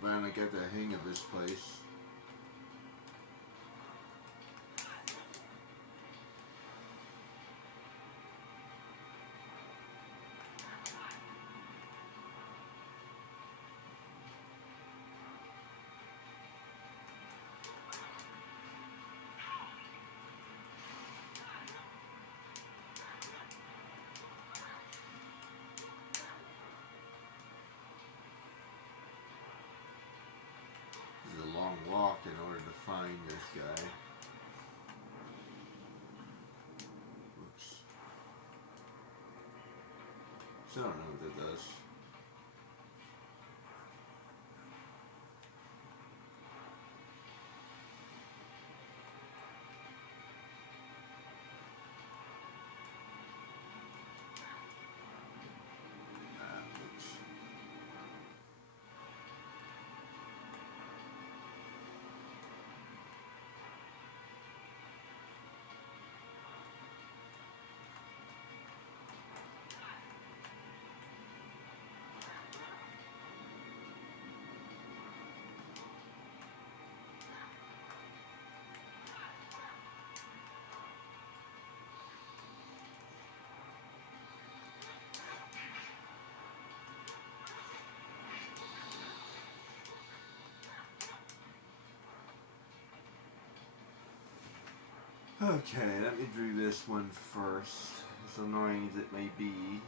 finally got the hang of this place. This is a long walk in order to find this guy. Oops. So I don't know what that does. Okay, let me do this one first, as annoying as it may be.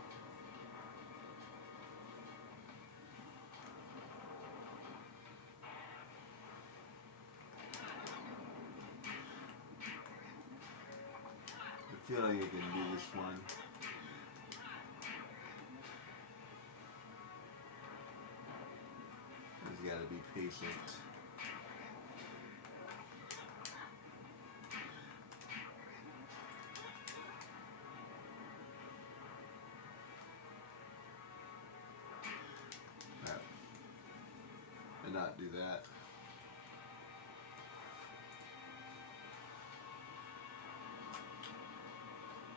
I feel like I can do this one. Just gotta be patient. And not do that.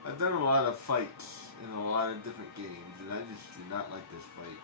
I've done a lot of fights in a lot of different games, and I just do not like this fight.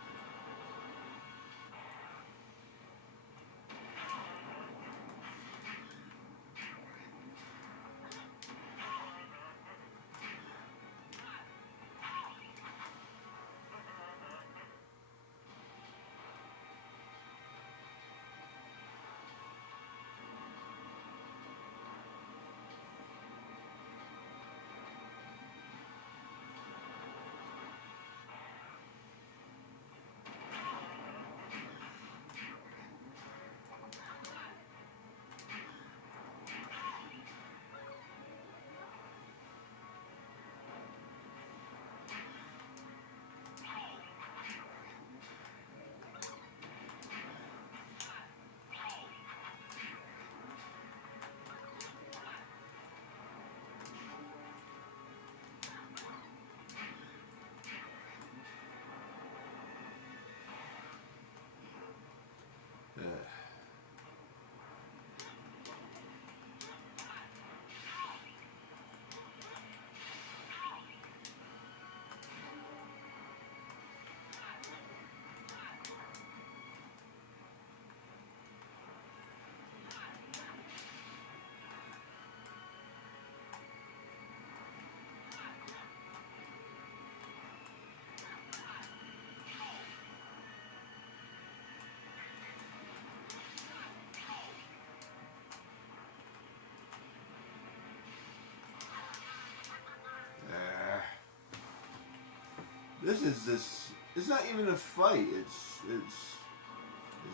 It's not even a fight. It's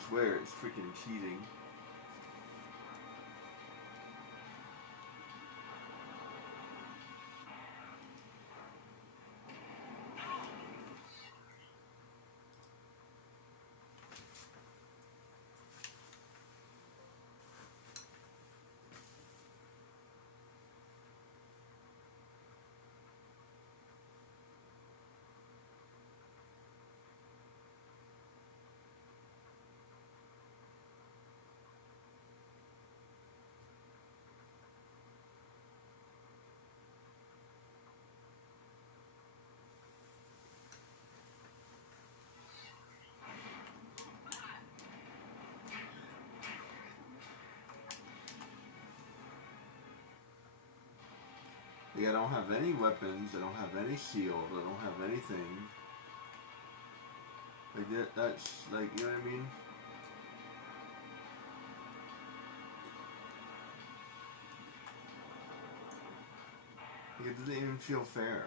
where it's freaking cheating. Like, I don't have any weapons, I don't have any shield, I don't have anything. Like, that's, like, you know what I mean? Like, it doesn't even feel fair.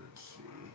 Let's see.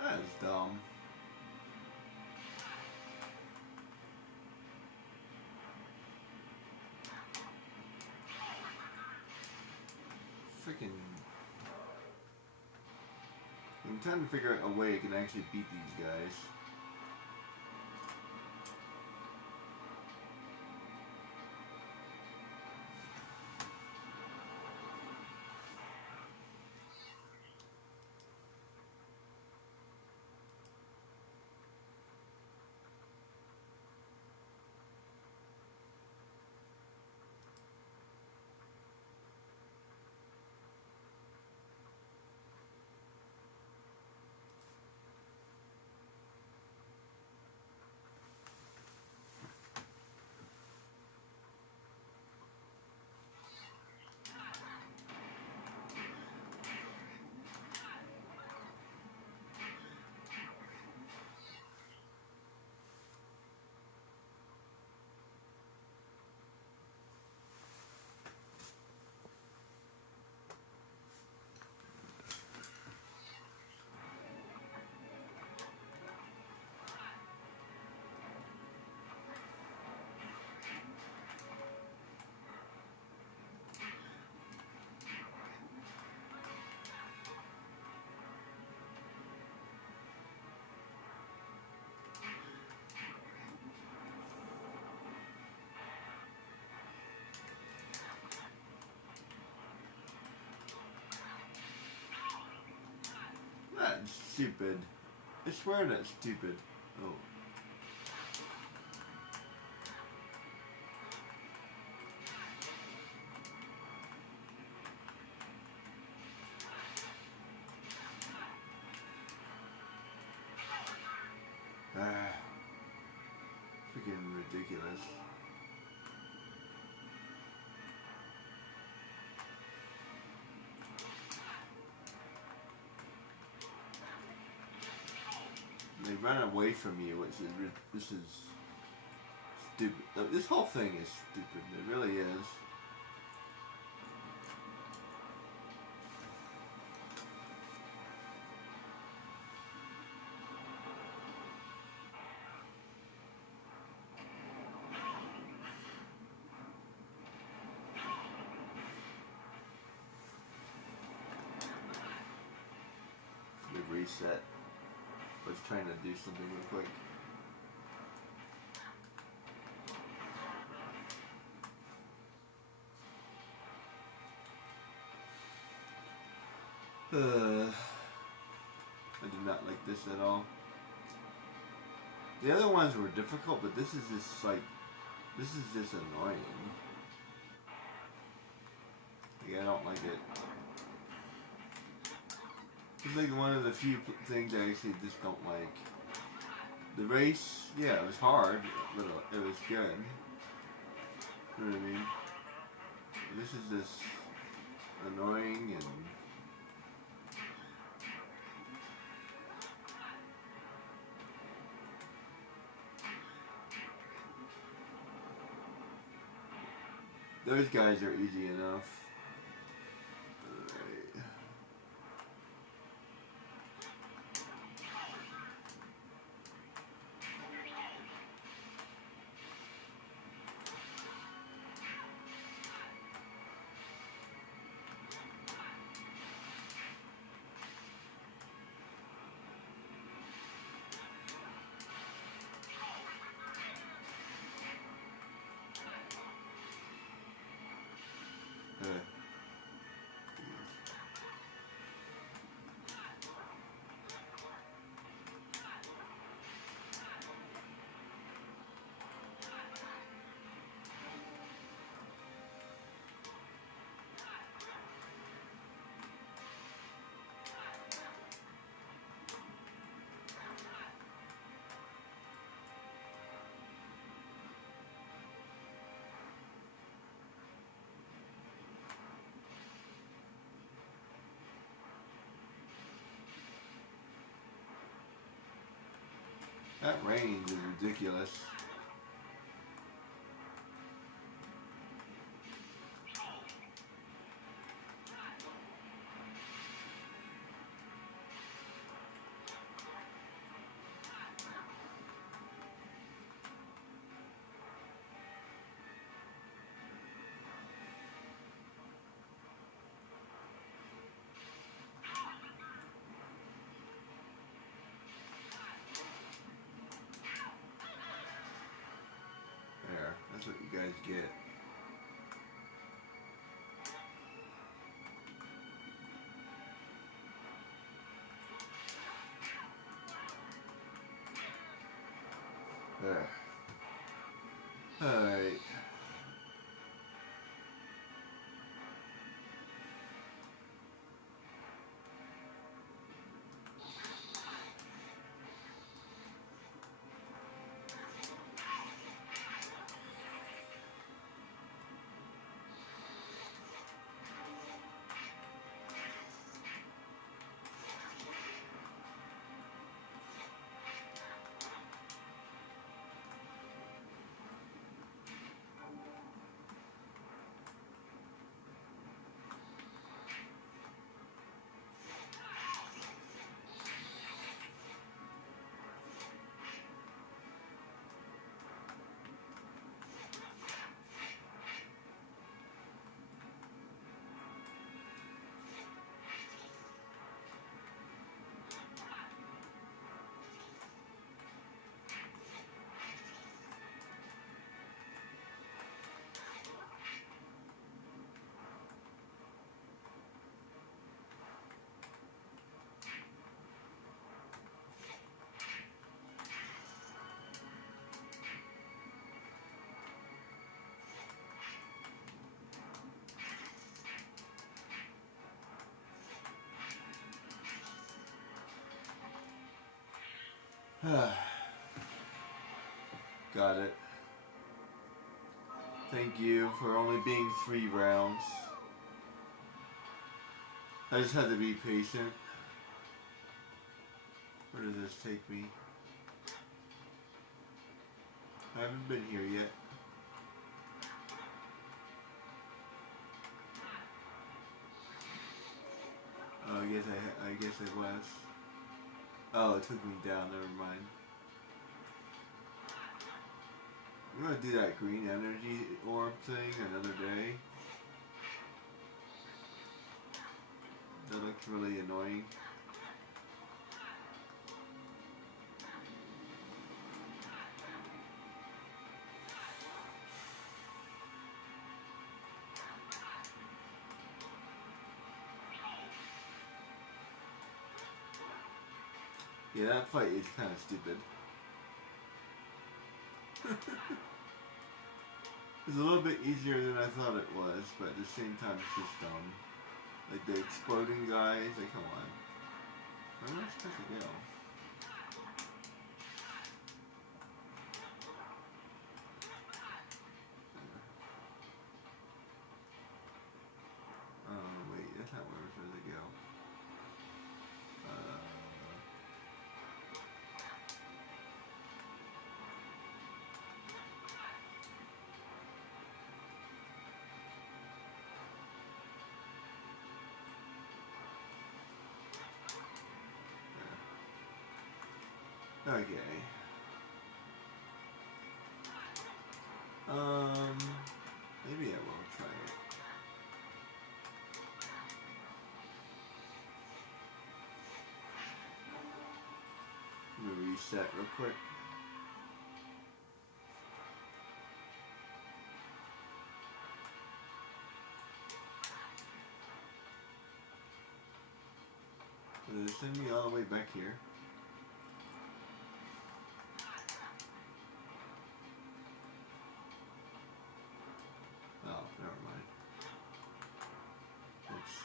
That is dumb. Freaking. I'm trying to figure out a way I can actually beat these guys. That's stupid. I swear that's stupid. Oh. Ah. Freaking ridiculous. They run away from you, which is this is stupid. This whole thing is stupid. It really is. The reset. I was trying to do something real quick. I did not like this at all. The other ones were difficult, but this is just like, this is just annoying. Yeah, I don't like it. It's like one of the few things I actually just don't like. The race, yeah, it was hard, but it was good. You know what I mean? This is just annoying and those guys are easy enough. Alright. That range is ridiculous. There, that's what you guys get. There. Alright. Got it. Thank you for only being 3 rounds. I just had to be patient. Where does this take me? I haven't been here yet. Oh, I guess I was. Oh, it took me down. Never mind. I'm gonna do that green energy orb thing another day. That looks really annoying. Yeah, that fight is kind of stupid. It's a little bit easier than I thought it was, but at the same time it's just dumb. Like the exploding guys, like come on. Where am I supposed to go? Okay. Maybe I will try it. Let me reset real quick. Did it send me all the way back here? Oh, never mind. Oops.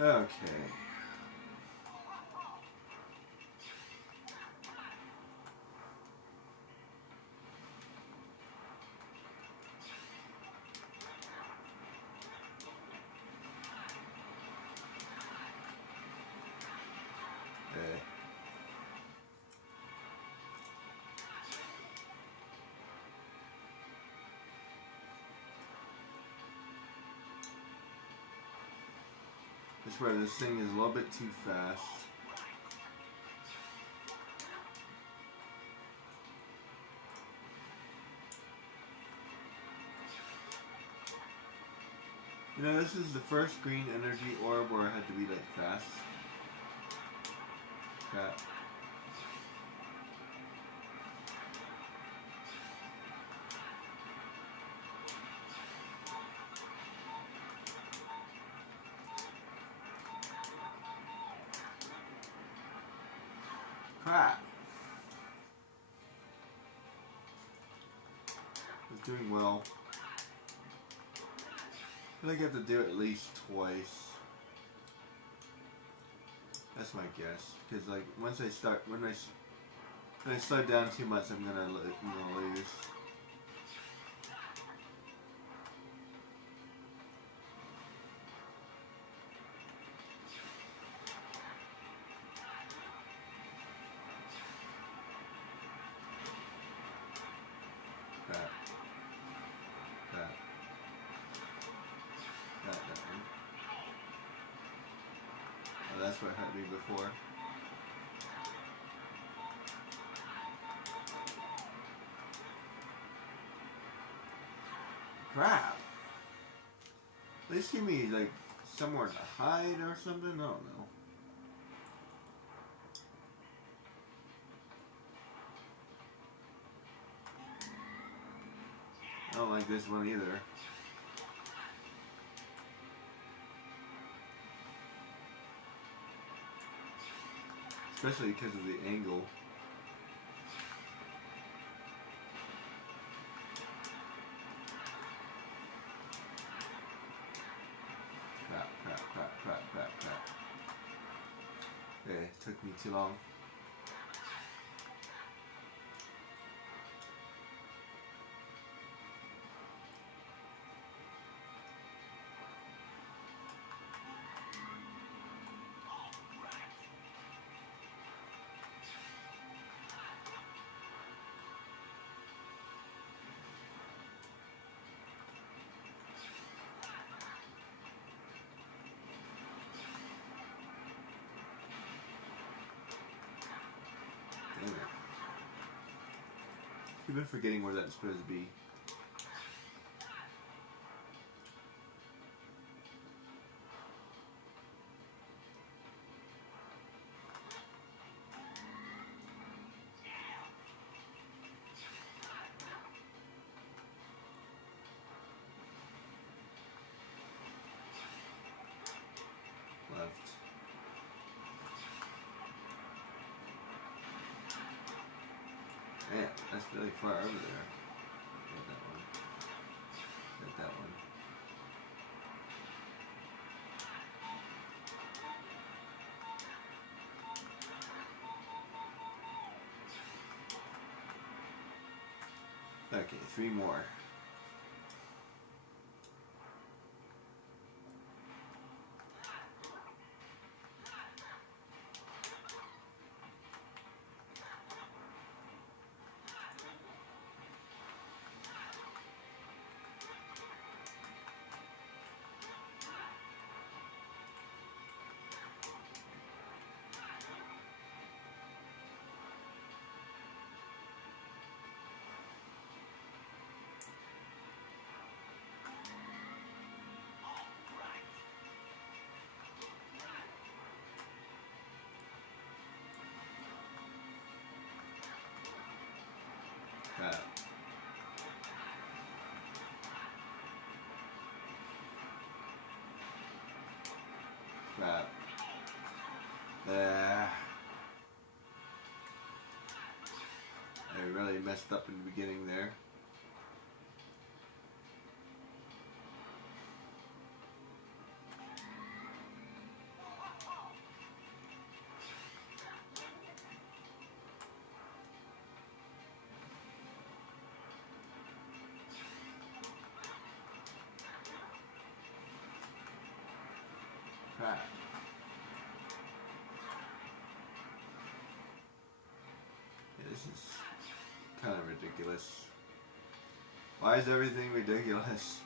Okay. I swear this thing is a little bit too fast. You know, this is the first green energy orb where I had to be like fast. Crap. Crap. It's doing well. I think I have to do it at least twice. That's my guess. Because like once I start, when I slow down too much, I'm gonna lose. Crap. Crap. That one. Oh, that's what hurt me before. Crap. At least give me like somewhere to hide or something. I don't know. I don't like this one either. Especially because of the angle. Crap. Okay, it took me too long. You've been forgetting where that's supposed to be. Left. Man, that's really far over there. Got that one. Got that one. Okay, 3 more. Crap. Crap. I really messed up in the beginning there. Crap. Yeah, this is kind of ridiculous. Why is everything ridiculous?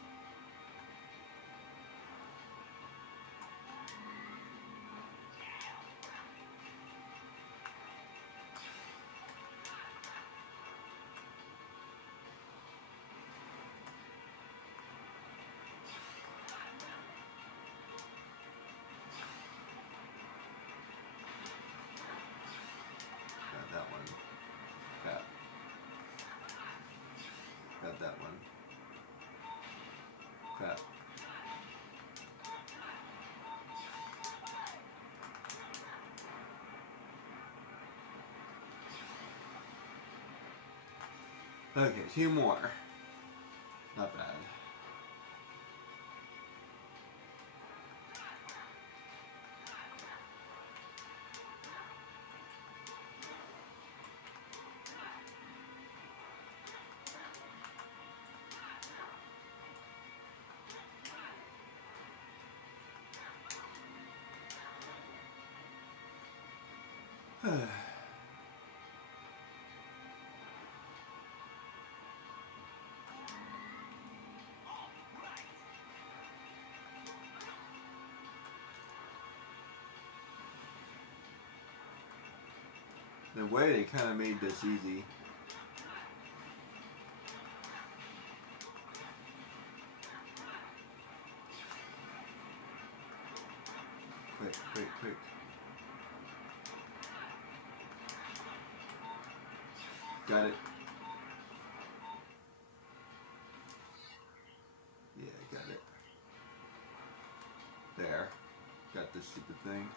Got that one. Crap. Got that one. Crap. Okay, 2 more. Not bad. The way they kind of made this easy. Quick, quick, quick. Got it. Yeah, got it. There. Got this stupid thing.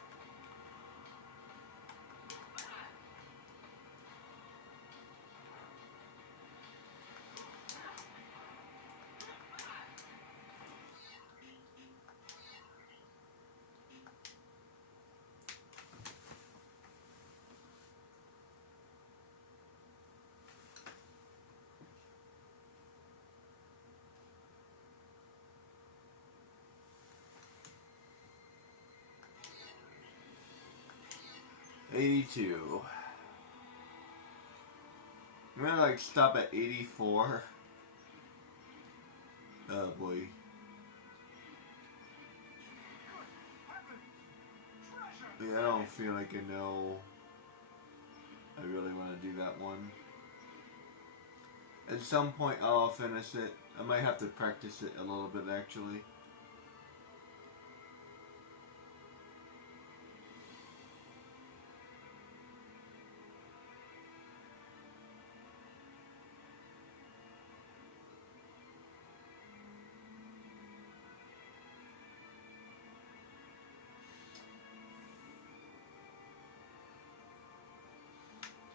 $82. I'm gonna like stop at 84. Oh boy. Yeah, I don't feel like I know I really want to do that one. At some point I'll finish it. I might have to practice it a little bit actually.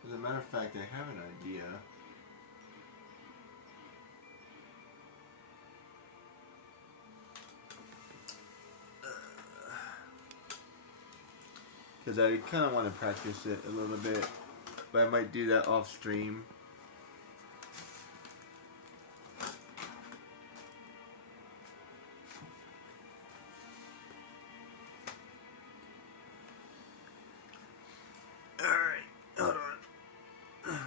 Because matter of fact, I have an idea. Because I kind of want to practice it a little bit, but I might do that off stream. Alright, hold on.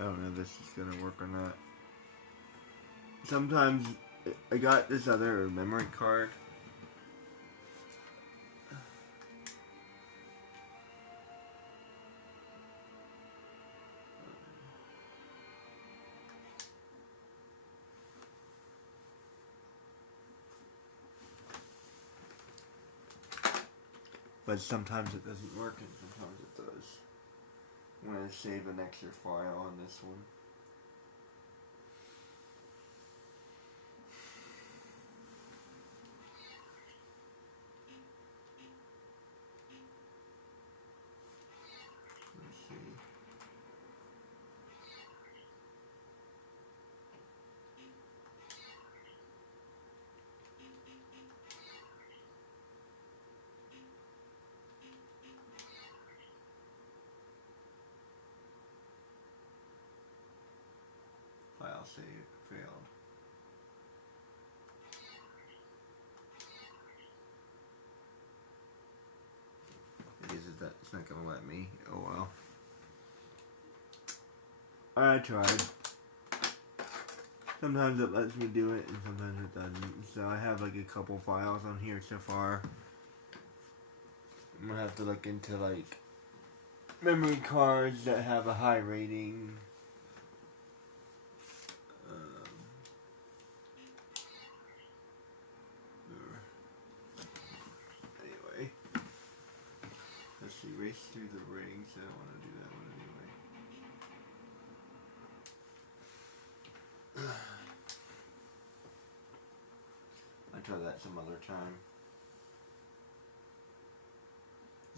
I don't know if this is going to work or not. Sometimes I got this other memory card. But sometimes it doesn't work and sometimes it does. I'm going to save an extra file on this one. Let's see. File save failed. I guess it's not gonna let me. Oh well. I tried. Sometimes it lets me do it and sometimes it doesn't. So I have like a couple files on here so far. I'm gonna have to look into like memory cards that have a high rating. Anyway, let's see. Race through the rings. I don't want to do that one anyway. I'll try that some other time.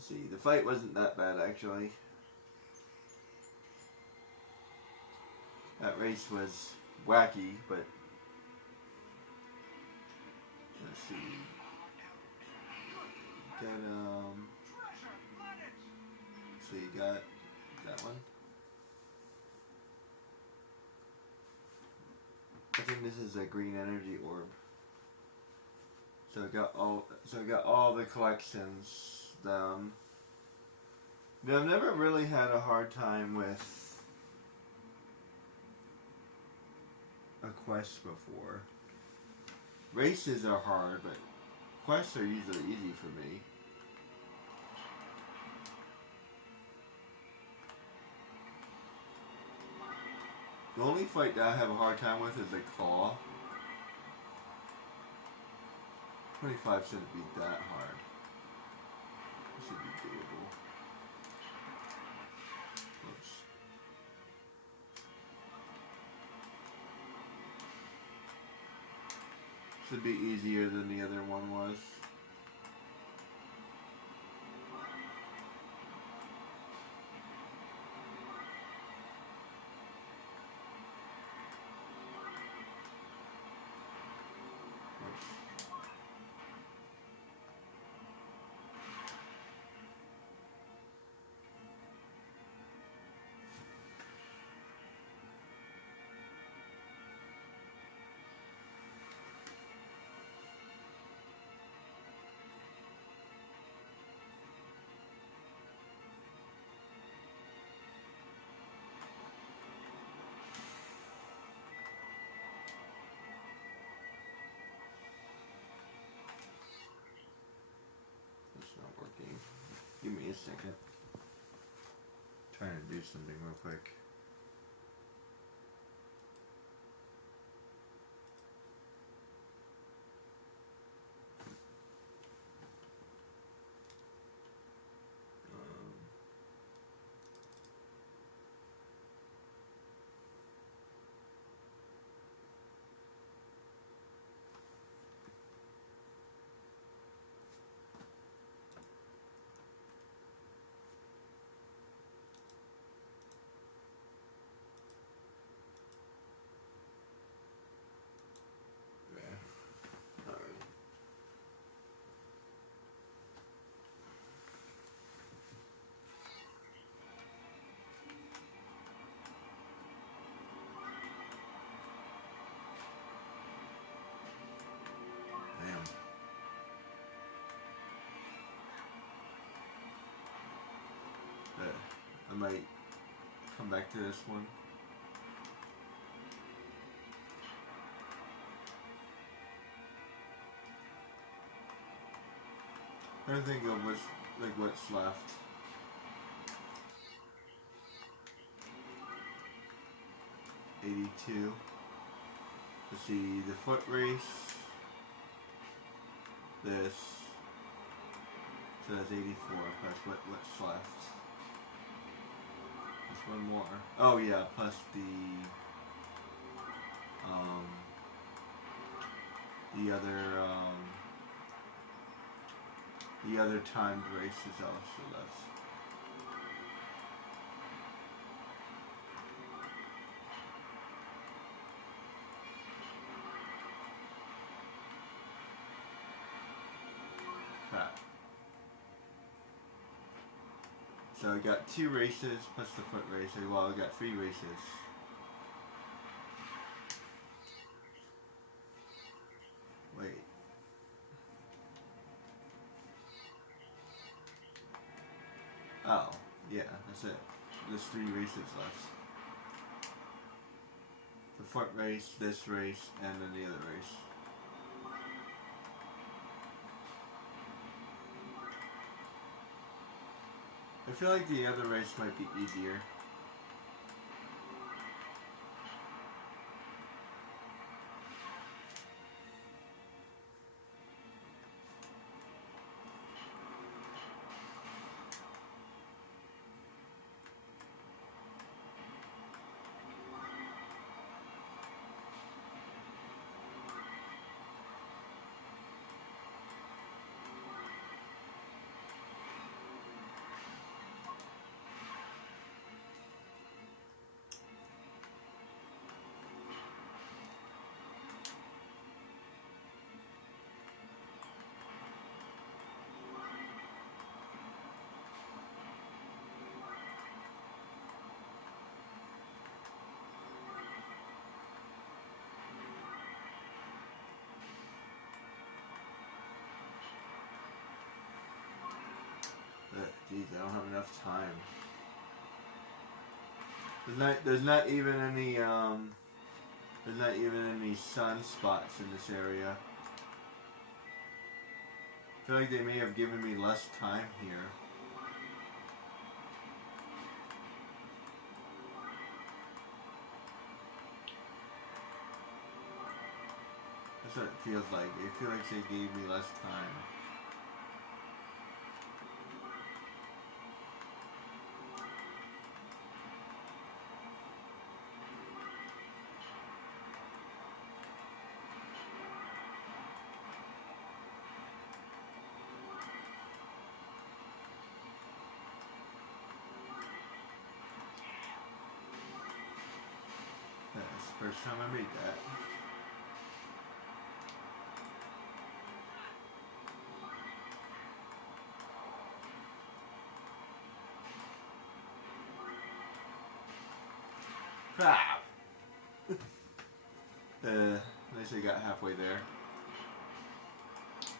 See, the fight wasn't that bad actually. That race was wacky, but let's see. Got so you got that one. I think this is a green energy orb. So I got all the collections down. Now, I've never really had a hard time with a quest before. Races are hard, but quests are usually easy for me. The only fight that I have a hard time with is the claw. 25 shouldn't be that hard. It should be doable. Oops. Should be easier than the other one was. Give me a second. Trying to do something real quick. I might come back to this one. I don't think of what's left. $82. Let's see, the foot race. This. So that's 84. Plus what's left? There's one more. Oh yeah, plus the other timed race is also left. Crap. So I got 2 races plus the foot race. Well, I got 3 races. Wait. Oh, yeah, that's it. There's 3 races left. The foot race, this race, and then the other race. I feel like the other race might be easier. But, geez, I don't have enough time. There's not even any sunspots in this area. I feel like they may have given me less time here. That's what it feels like. It feels like they gave me less time. That's the first time I made that. Crap! At least I got halfway there.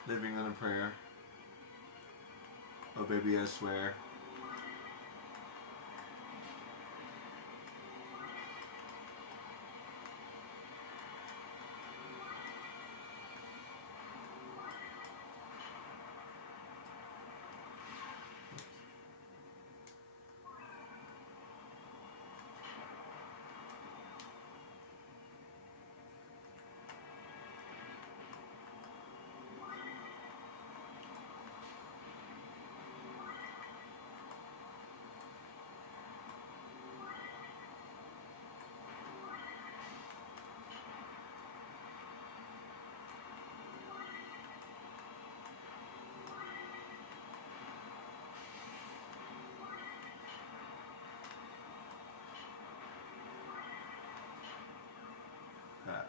Living on a prayer. Oh baby, I swear. Crap.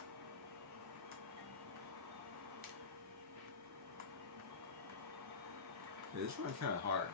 Yeah, this one's kind of hard.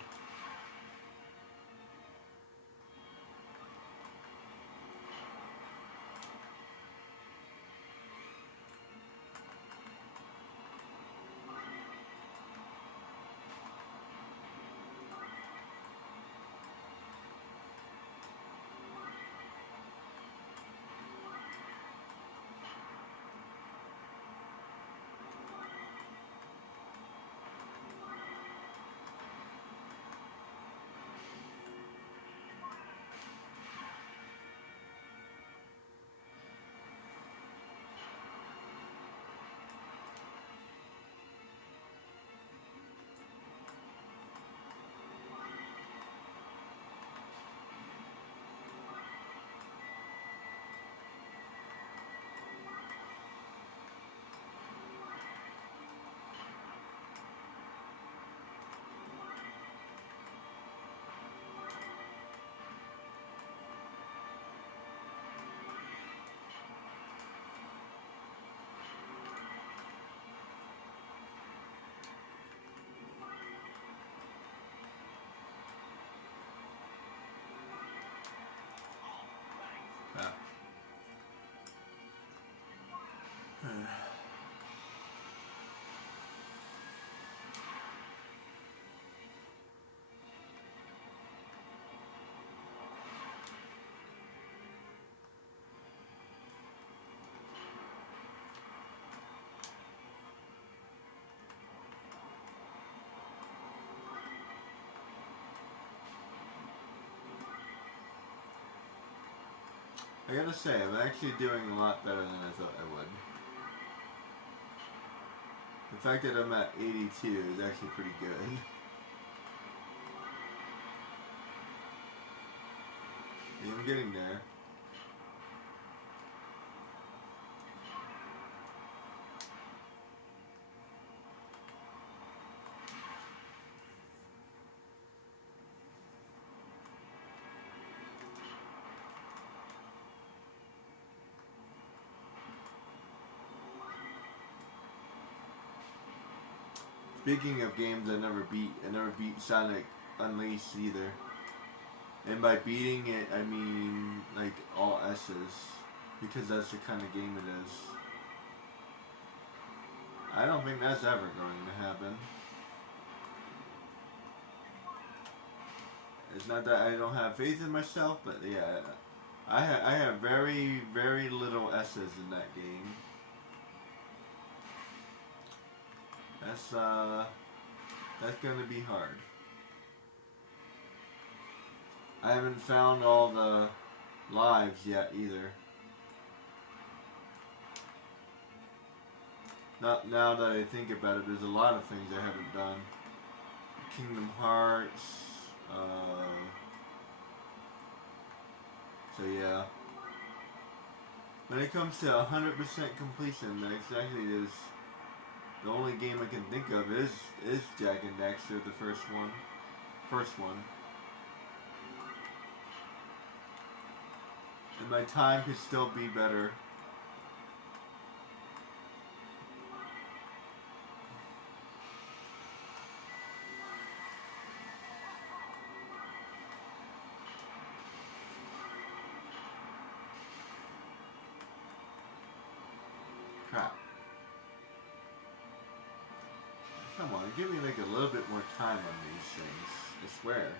I gotta say, I'm actually doing a lot better than I thought I would. The fact that I'm at 82 is actually pretty good. Yeah, I'm getting there. Speaking of games I never beat Sonic Unleashed either. And by beating it, I mean like all S's, because that's the kind of game it is. I don't think that's ever going to happen. It's not that I don't have faith in myself, but yeah, I have very, very little S's in that game. That's gonna be hard. I haven't found all the lives yet either. Not now that I think about it, there's a lot of things I haven't done. Kingdom Hearts. So yeah. When it comes to 100% completion, that exactly is the only game I can think of is Jak and Daxter, the first one. And my time could still be better. Crap. Come on, give me like a little bit more time on these things. I swear.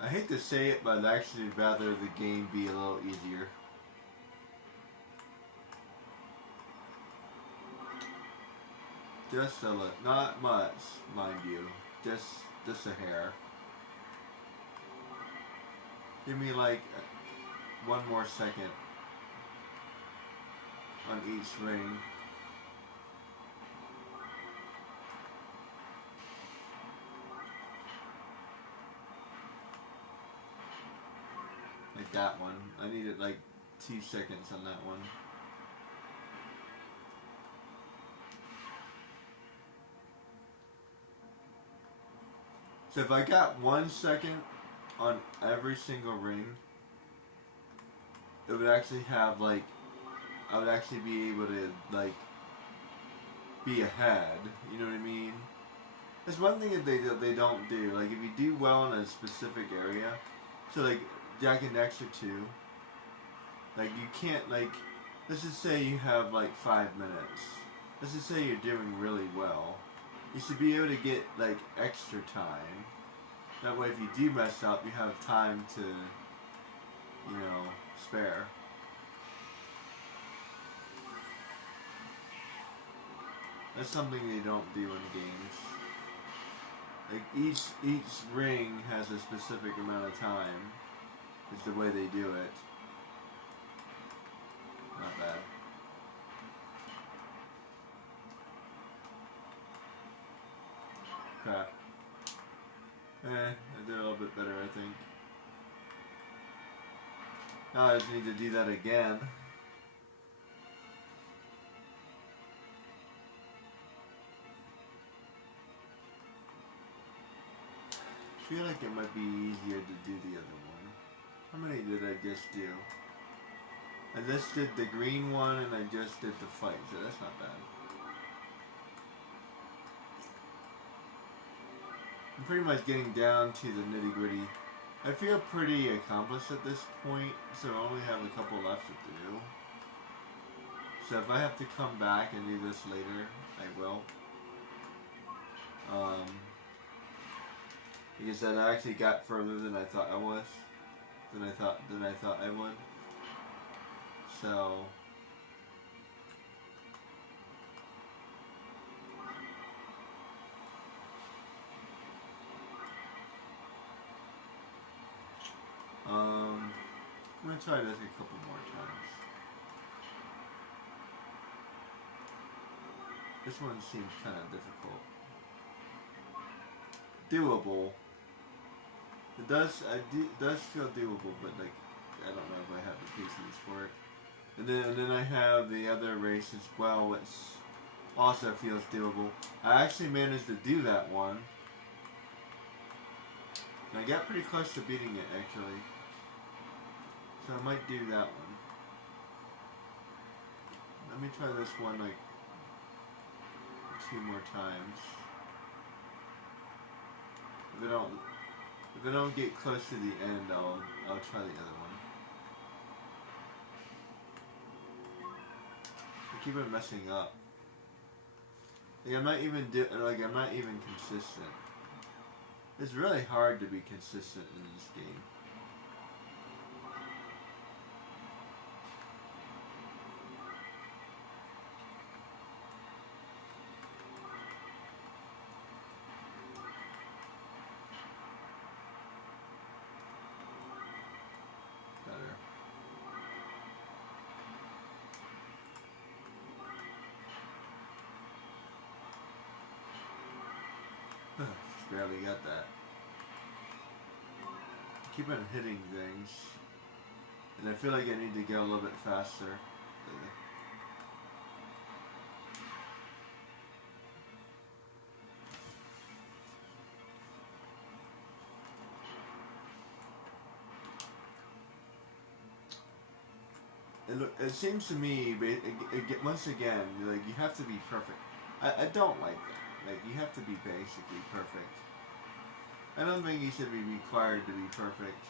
I hate to say it, but I'd actually rather the game be a little easier. Just a little, not much, mind you. Just a hair. Give me like one more second on each ring. Like that one. I needed like 2 seconds on that one. So if I got 1 second on every single ring, it would actually have like, I would actually be able to like be ahead. You know what I mean? That's one thing that they don't do. Like if you do well in a specific area, so like Jak and Daxter 2, like you can't like, let's just say you have like 5 minutes. Let's just say you're doing really well. You should be able to get like extra time. That way if you do mess up, you have time to, you know, spare. That's something they don't do in games. Like each ring has a specific amount of time. Is the way they do it. Not bad. Crap. I did a little bit better, I think. Now I just need to do that again. I feel like it might be easier to do the other one. How many did I just do? I just did the green one and I just did the fight, so that's not bad. I'm pretty much getting down to the nitty gritty. I feel pretty accomplished at this point, so I only have a couple left to do. So if I have to come back and do this later, I will. Because I actually got further than I thought I was. Than I thought I would. So I'm gonna try this a couple more times. This one seems kind of difficult. Doable. It does feel doable, but like I don't know if I have the patience for it. And then I have the other race as well, which also feels doable. I actually managed to do that one. And I got pretty close to beating it actually. So I might do that one. Let me try this one like 2 more times. If I don't get close to the end, I'll try the other one. I keep on messing up. Like I'm not even consistent. It's really hard to be consistent in this game. Barely got that. Keep on hitting things. And I feel like I need to go a little bit faster. It seems to me, once again, like you have to be perfect. I don't like that. Like, you have to be basically perfect. I don't think you should be required to be perfect.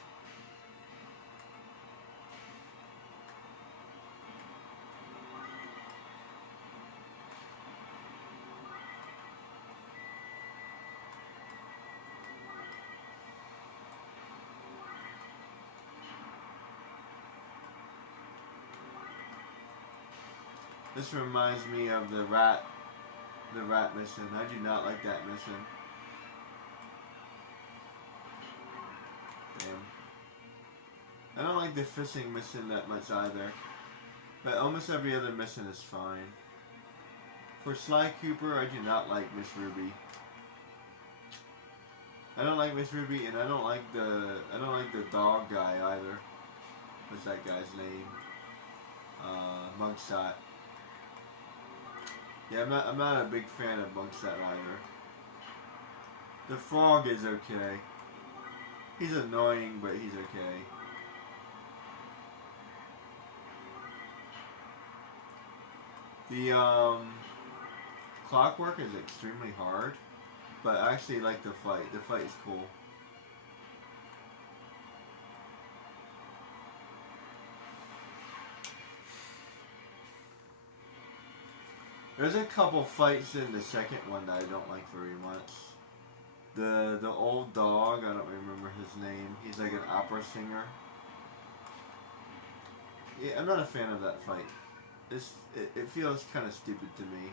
This reminds me of the rat mission. I do not like that mission. Damn. I don't like the fishing mission that much either. But almost every other mission is fine. For Sly Cooper, I do not like Miss Ruby. I don't like Miss Ruby, and I don't like the dog guy either. What's that guy's name? Mugshot. Yeah, I'm not a big fan of Mugshot either. The frog is okay. He's annoying, but he's okay. The clockwork is extremely hard, but I actually like the fight. The fight is cool. There's a couple fights in the second one that I don't like very much. The old dog, I don't remember his name. He's like an opera singer. Yeah, I'm not a fan of that fight. It feels kind of stupid to me.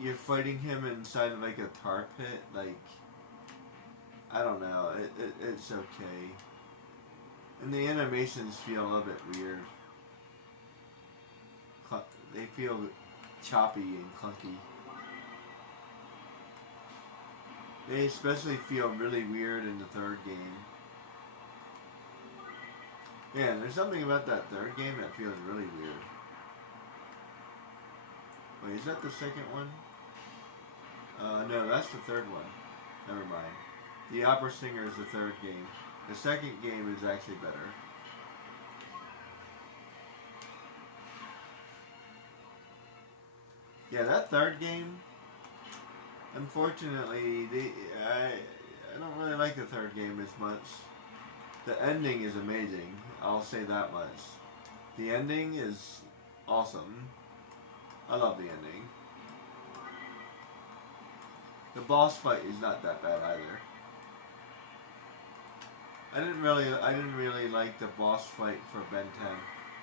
You're fighting him inside of like a tar pit. Like, I don't know. It's okay. And the animations feel a little bit weird. They feel choppy and clunky. They especially feel really weird in the third game. Yeah, there's something about that third game that feels really weird. Wait, is that the second one? No, that's the third one. Never mind. The Opera Singer is the third game. The second game is actually better. Yeah, that third game, unfortunately, I don't really like the third game as much. The ending is amazing. I'll say that much. The ending is awesome. I love the ending. The boss fight is not that bad either. I didn't really like the boss fight for Ben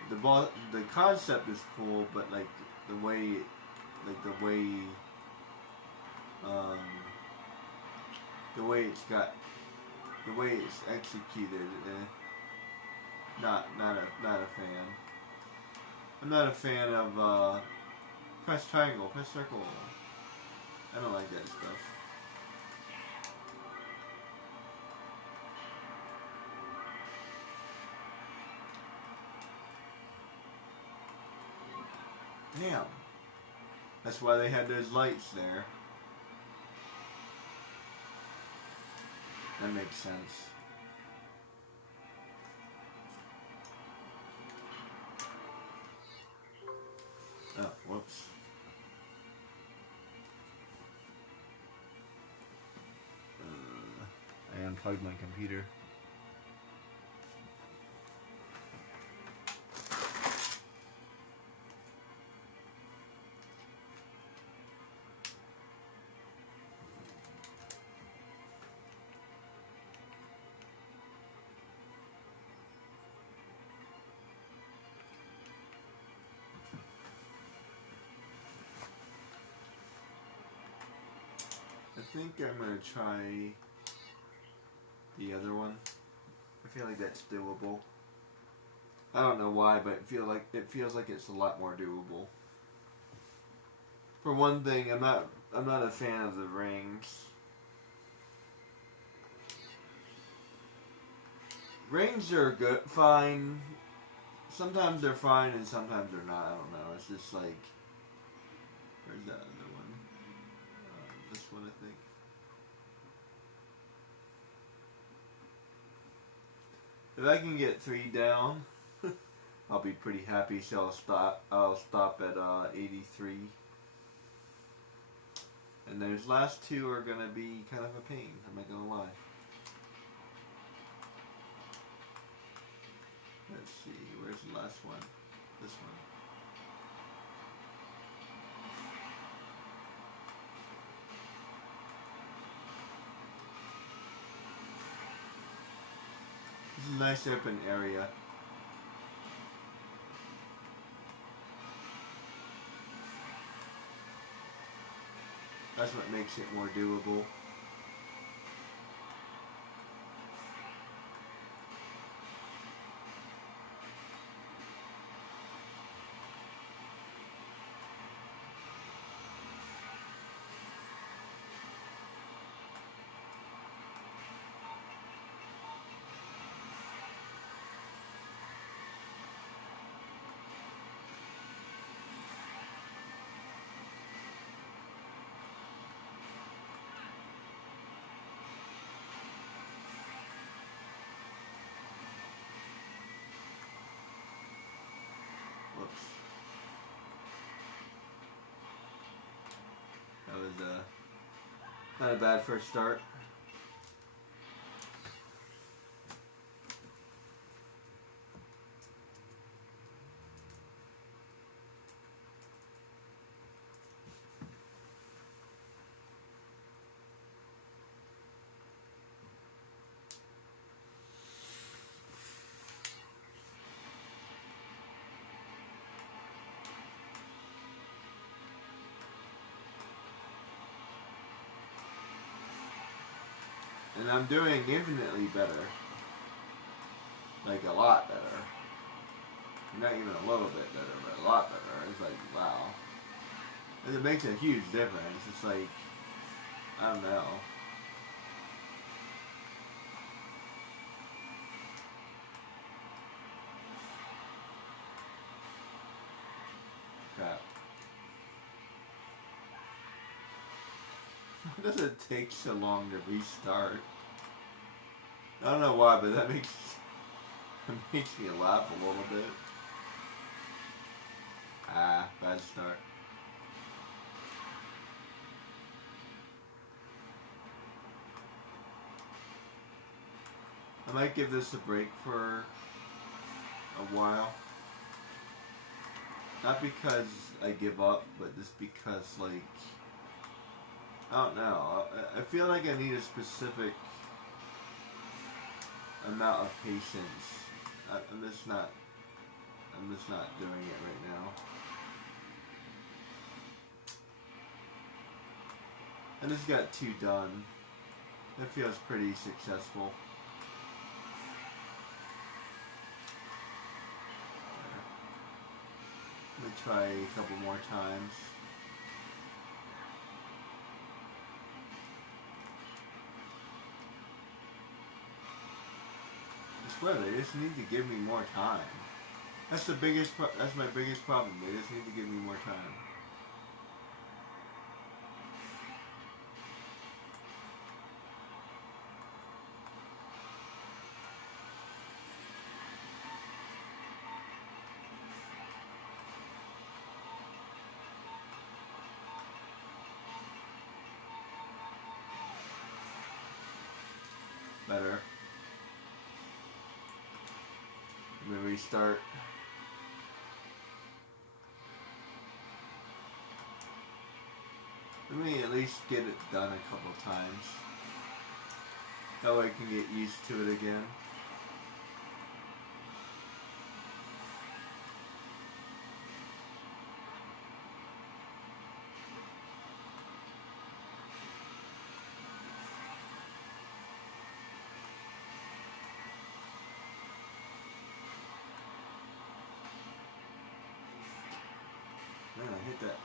10. The concept is cool, but like the way um, the way it's executed, not a fan. I'm not a fan of press triangle, press circle. I don't like that stuff. Damn. That's why they had those lights there. That makes sense. Oh, whoops. I unplugged my computer. I think I'm gonna try the other one. I feel like that's doable. I don't know why, but it feels like it's a lot more doable. For one thing, I'm not a fan of the rings. Rings are good, fine. Sometimes they're fine and sometimes they're not. I don't know. It's just like, where's that other one? This one, I think. If I can get 3 down, I'll be pretty happy. So I'll stop at 83. And those last 2 are gonna be kind of a pain. I'm not gonna lie. Let's see. Where's the last one? This one. This is a nice open area. That's what makes it more doable. Whoops. That was not a bad first start. And I'm doing infinitely better. Like a lot better. Not even a little bit better, but a lot better. It's like, wow. And it makes a huge difference. It's like, I don't know. does it take so long to restart? I don't know why, but that makes me laugh a little bit. Ah, bad start. I might give this a break for a while. Not because I give up, but just because, like, I don't know. I feel like I need a specific amount of patience. I'm just not doing it right now. I just got 2 done. That feels pretty successful. Let me try a couple more times. I swear, they just need to give me more time. That's my biggest problem. They just need to give me more time. Better. Let me restart. Let me at least get it done a couple times. That way I can get used to it again. Man, I hit that.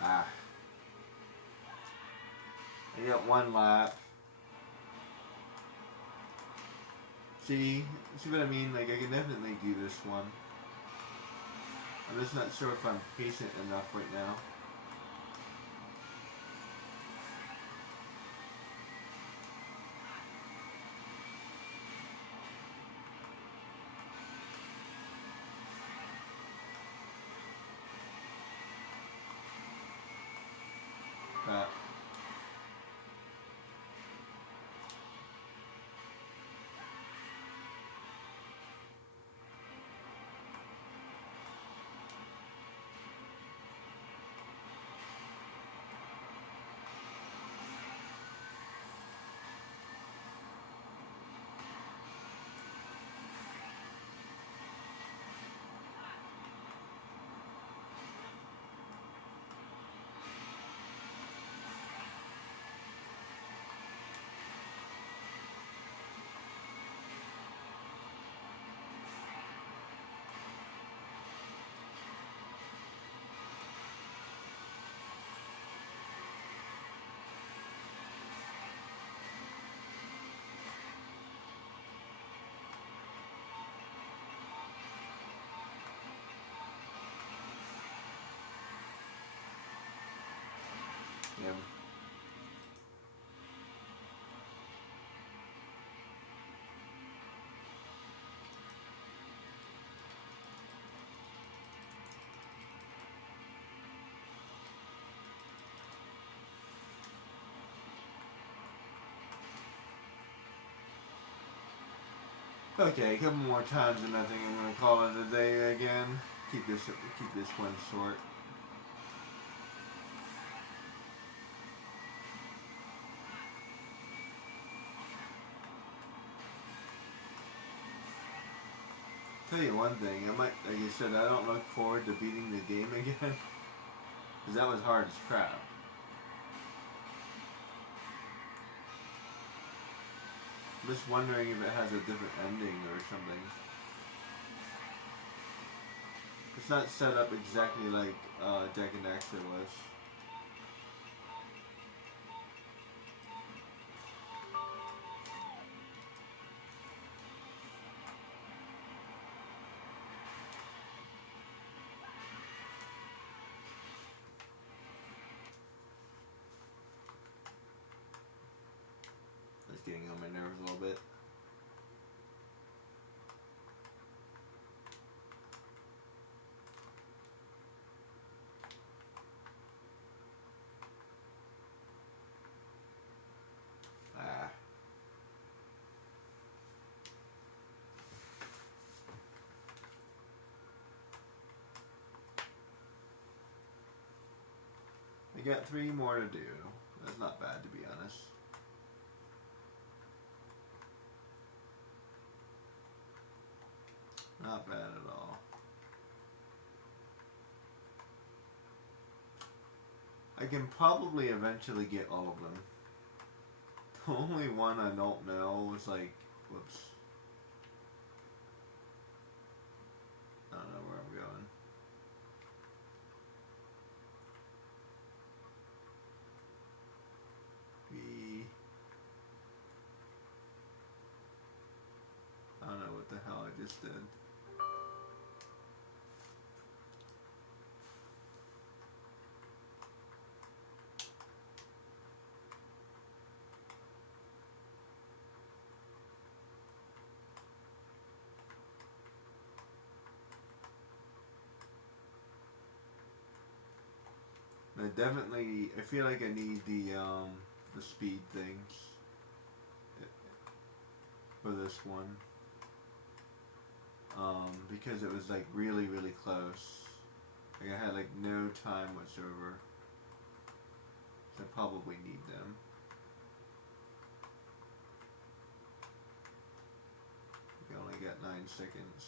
Ah. I got 1 lap. See what I mean? Like, I can definitely do this one. I'm just not sure if I'm patient enough right now. But yeah. Okay, a couple more times and I think I'm gonna call it a day again. Keep this one short. Tell you one thing, like you said, I don't look forward to beating the game again, because that was hard as crap. I'm just wondering if it has a different ending or something. It's not set up exactly like Deck and Extra was. getting on my nerves a little bit. Ah. I got 3 more to do. That's not bad, to be honest. Not bad at all. I can probably eventually get all of them. The only one I don't know was like, whoops. I don't know where I'm going. I don't know what the hell I just did. I feel like I need the speed things for this one. Because it was like really, really close. Like I had like no time whatsoever. So I probably need them. I only got 9 seconds.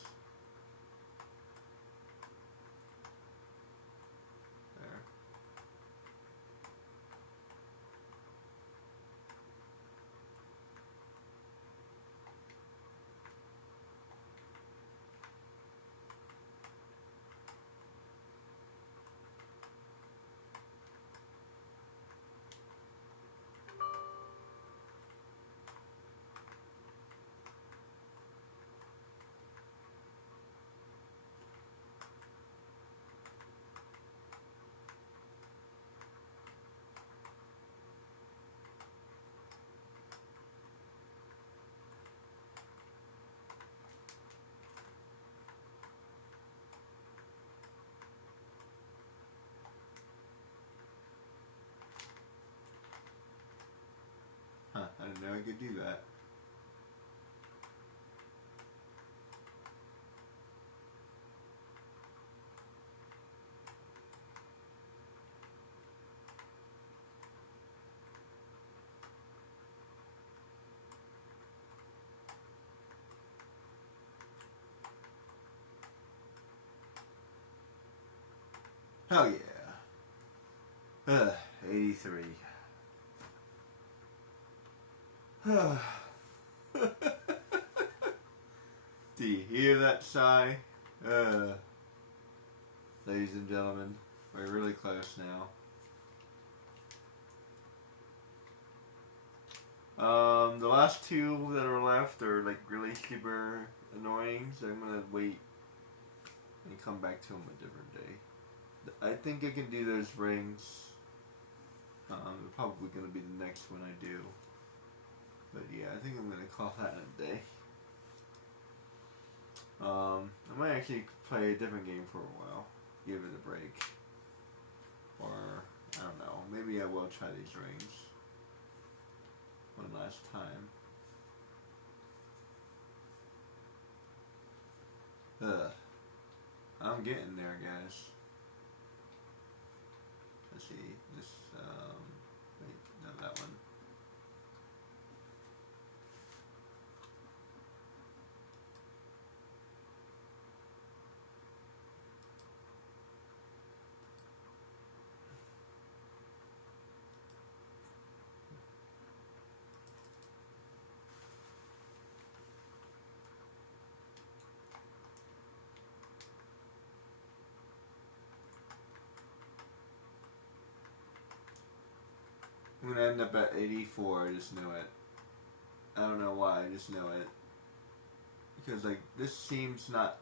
There. Huh, I didn't know I could do that. Hell yeah. 83. Do you hear that sigh? Ladies and gentlemen, we're really close now. The last 2 that are left are like really super annoying, so I'm gonna wait and come back to them a different day. I think I can do those rings. Probably gonna be the next one I do. But yeah, I think I'm gonna call that a day. I might actually play a different game for a while. Give it a break. Or, I don't know, maybe I will try these rings one last time. I'm getting there, guys. Let's see, this, wait, no, that one. I'm gonna end up at 84, I just know it. I don't know why, I just know it. Because, like, this seems not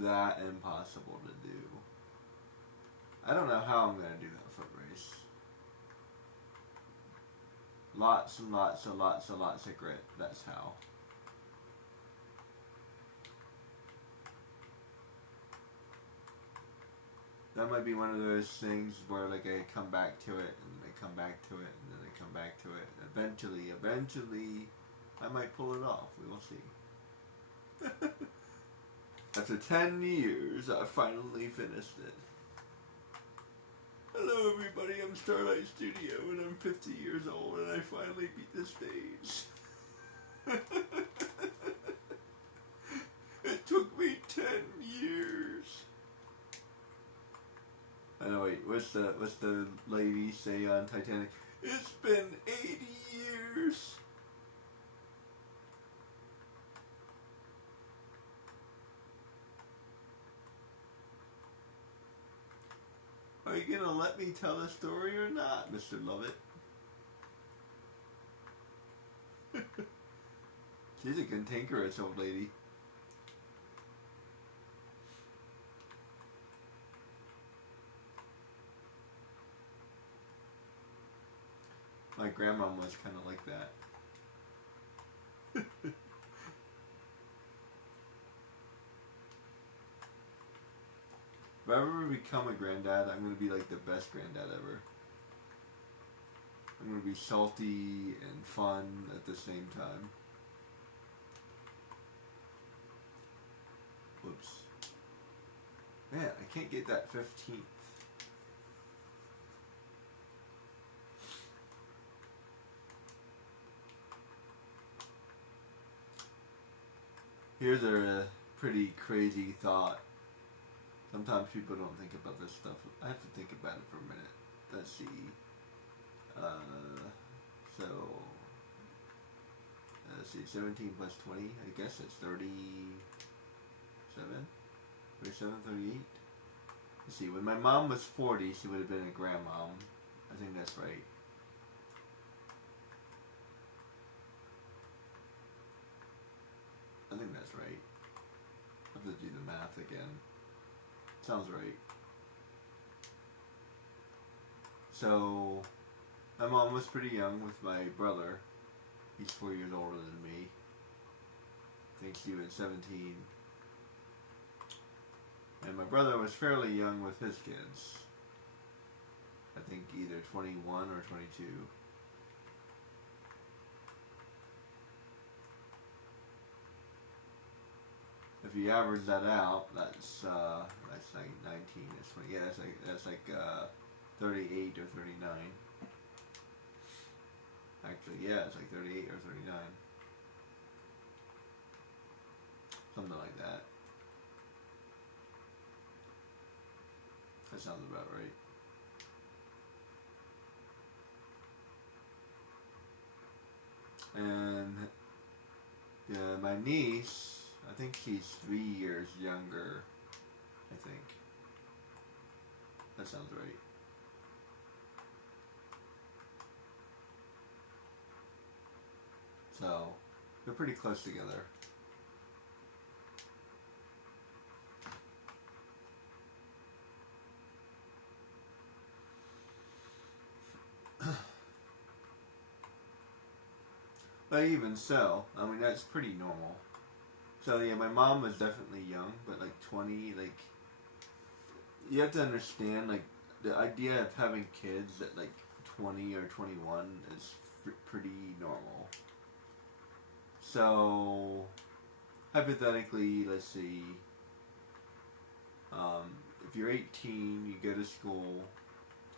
that impossible to do. I don't know how I'm gonna do that foot race. Lots and lots and lots and lots of grit. That's how. That might be one of those things where like I come back to it and I come back to it and then I come back to it. Eventually, I might pull it off. We will see. After 10 years, I finally finished it. Hello everybody, I'm Starlight Studio and I'm 50 years old and I finally beat the stage. It took me 10 years. I know, wait, what's the lady say on Titanic? It's been 80 years. Are you gonna let me tell the story or not, Mr. Lovett? She's a cantankerous old lady. My grandma was kind of like that. If I ever become a granddad, I'm going to be like the best granddad ever. I'm going to be salty and fun at the same time. Whoops. Man, I can't get that 15th. Here's a pretty crazy thought. Sometimes people don't think about this stuff. I have to think about it for a minute. Let's see. Let's see, 17 plus 20, I guess it's 37? 37, 38? Let's see, when my mom was 40, she would have been a grandmom. I think that's right. I think that's right. I have to do the math again. Sounds right. So, my mom was pretty young with my brother. He's 4 years older than me. I think she was 17. And my brother was fairly young with his kids. I think either 21 or 22. If you average that out, that's like 19. It's 20. Yeah, that's like 38 or 39. Actually, yeah, it's like 38 or 39. Something like that. That sounds about right. And my niece, I think she's 3 years younger. I think. That sounds right. So, they're pretty close together. But even so, I mean, that's pretty normal. So yeah, my mom was definitely young, but like 20, like, you have to understand, like, the idea of having kids at like 20 or 21 is pretty normal. So, hypothetically, let's see, if you're 18, you go to school,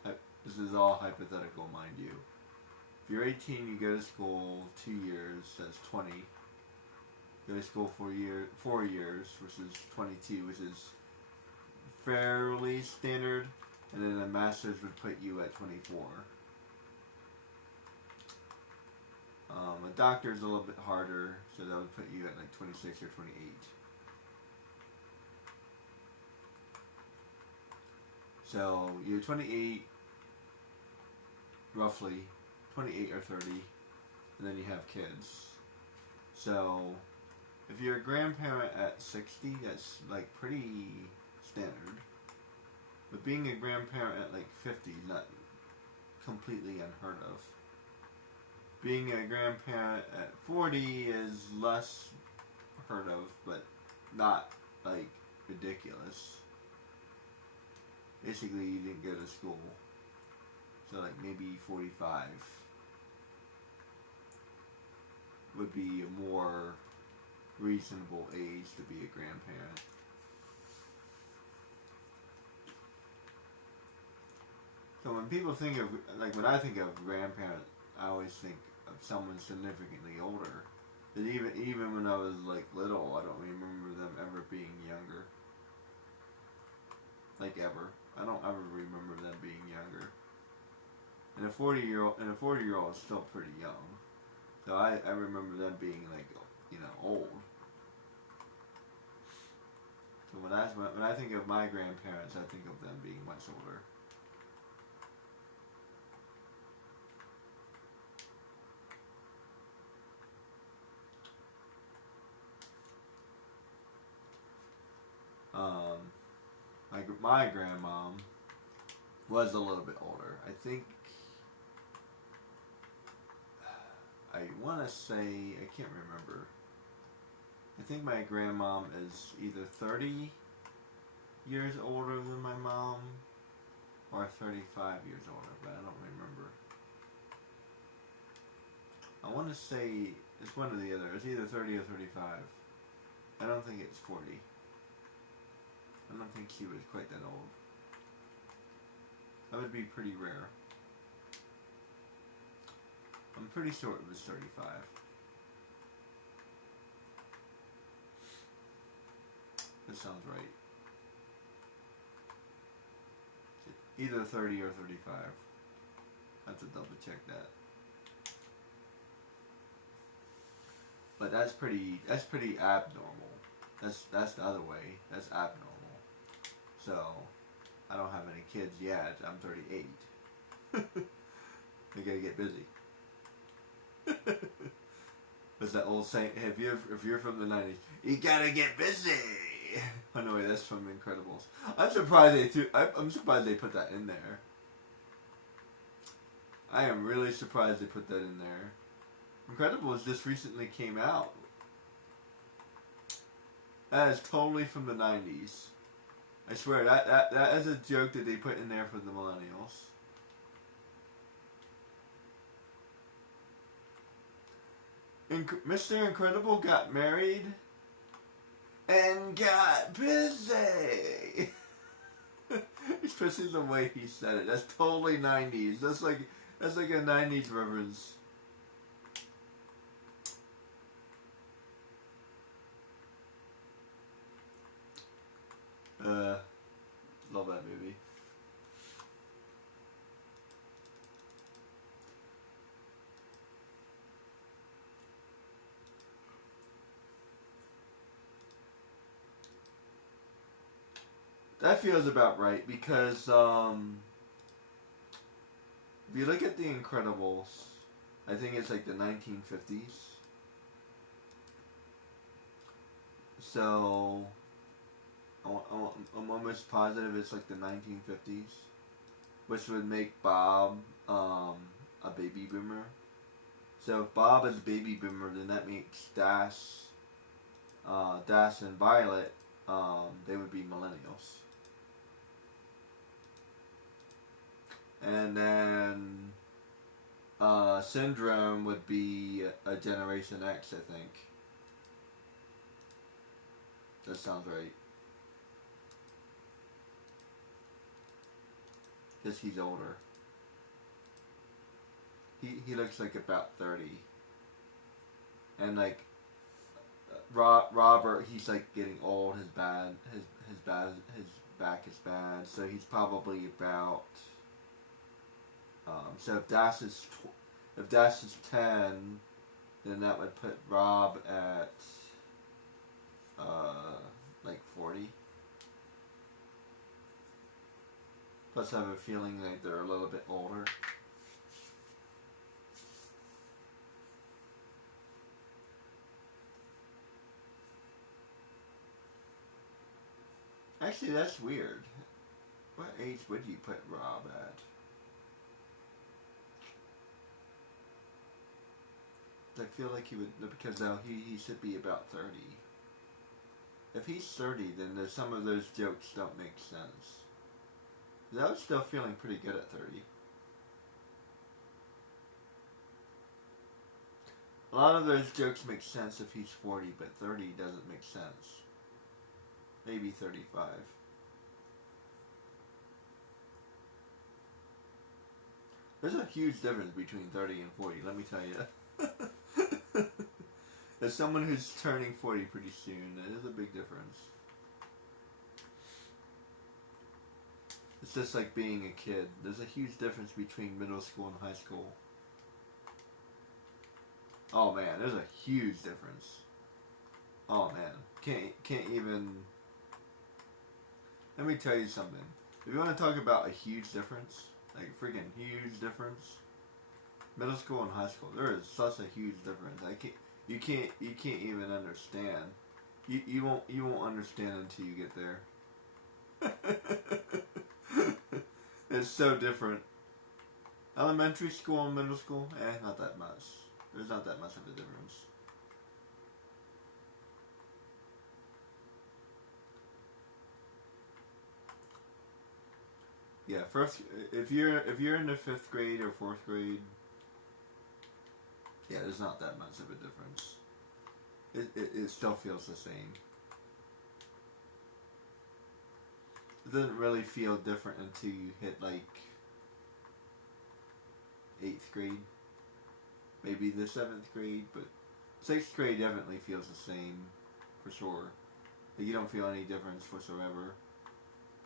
this is all hypothetical, mind you. If you're 18, you go to school 2 years, that's 20. Go to school 4 years, which is 22, which is fairly standard, and then a master's would put you at 24. A doctor's a little bit harder, so that would put you at like 26 or 28. So you're 28, roughly, 28 or 30, and then you have kids. So if you're a grandparent at 60, that's like pretty standard. But being a grandparent at like 50 is not completely unheard of. being a grandparent at 40 is less heard of, but not like ridiculous. Basically, you didn't go to school, so like maybe 45 would be a more reasonable age to be a grandparent. So when people think of, like when I think of grandparent, I always think of someone significantly older. But even when I was like little, I don't remember them ever being younger. Like ever. I don't ever remember them being younger. And a 40-year-old is still pretty young. So I remember them being like, old. So when I think of my grandparents, I think of them being much older. My grandmom was a little bit older. I think, I want to say, I can't remember. I think my grandmom is either 30 years older than my mom or 35 years older, but I don't remember. I want to say it's one or the other. It's either 30 or 35. I don't think it's 40. I don't think she was quite that old. That would be pretty rare. I'm pretty sure it was 35. That sounds right. Either 30 or 35. I have to double check that. But that's pretty abnormal. That's the other way. That's abnormal. So, I don't have any kids yet. I'm 38. I gotta get busy. What's that old saying? If you're from the 90s, you gotta get busy. Oh no, wait, that's from Incredibles. I'm surprised they put that in there. I am really surprised they put that in there. Incredibles just recently came out. That is totally from the 90s. I swear, that is a joke that they put in there for the millennials. Mr. Incredible got married and got busy. Especially the way he said it. That's totally 90s. That's like a 90s reference. Love that movie. That feels about right because if you look at The Incredibles, I think it's like the 1950s. So I'm almost positive it's like the 1950s, which would make Bob a baby boomer. So if Bob is a baby boomer, then that makes Dash and Violet, they would be millennials. And then Syndrome would be a Generation X, I think. That sounds right. Because he's older. He looks like about 30. And like Robert, he's like getting old. His back is bad. So he's probably about. So if Dash is 10, then that would put Rob at like 40. Plus, I have a feeling like they're a little bit older. Actually, that's weird. What age would you put Rob at? I feel like he would, because now he should be about 30. If he's 30, then some of those jokes don't make sense. I was still feeling pretty good at 30. A lot of those jokes make sense if he's 40, but 30 doesn't make sense. Maybe 35. There's a huge difference between 30 and 40, let me tell you. As someone who's turning 40 pretty soon, that is a big difference. It's just like being a kid. There's a huge difference between middle school and high school. Oh man, there's a huge difference. Oh man, can't even. Let me tell you something. If you want to talk about a huge difference, like a freaking huge difference, middle school and high school, there is such a huge difference. You can't even understand. You won't understand until you get there. It's so different. Elementary school and middle school, not that much. There's not that much of a difference. Yeah, first if you're in the 5th grade or 4th grade, yeah, there's not that much of a difference. It still feels the same. It doesn't really feel different until you hit like 8th grade, maybe the 7th grade, but 6th grade definitely feels the same, for sure. Like you don't feel any difference whatsoever.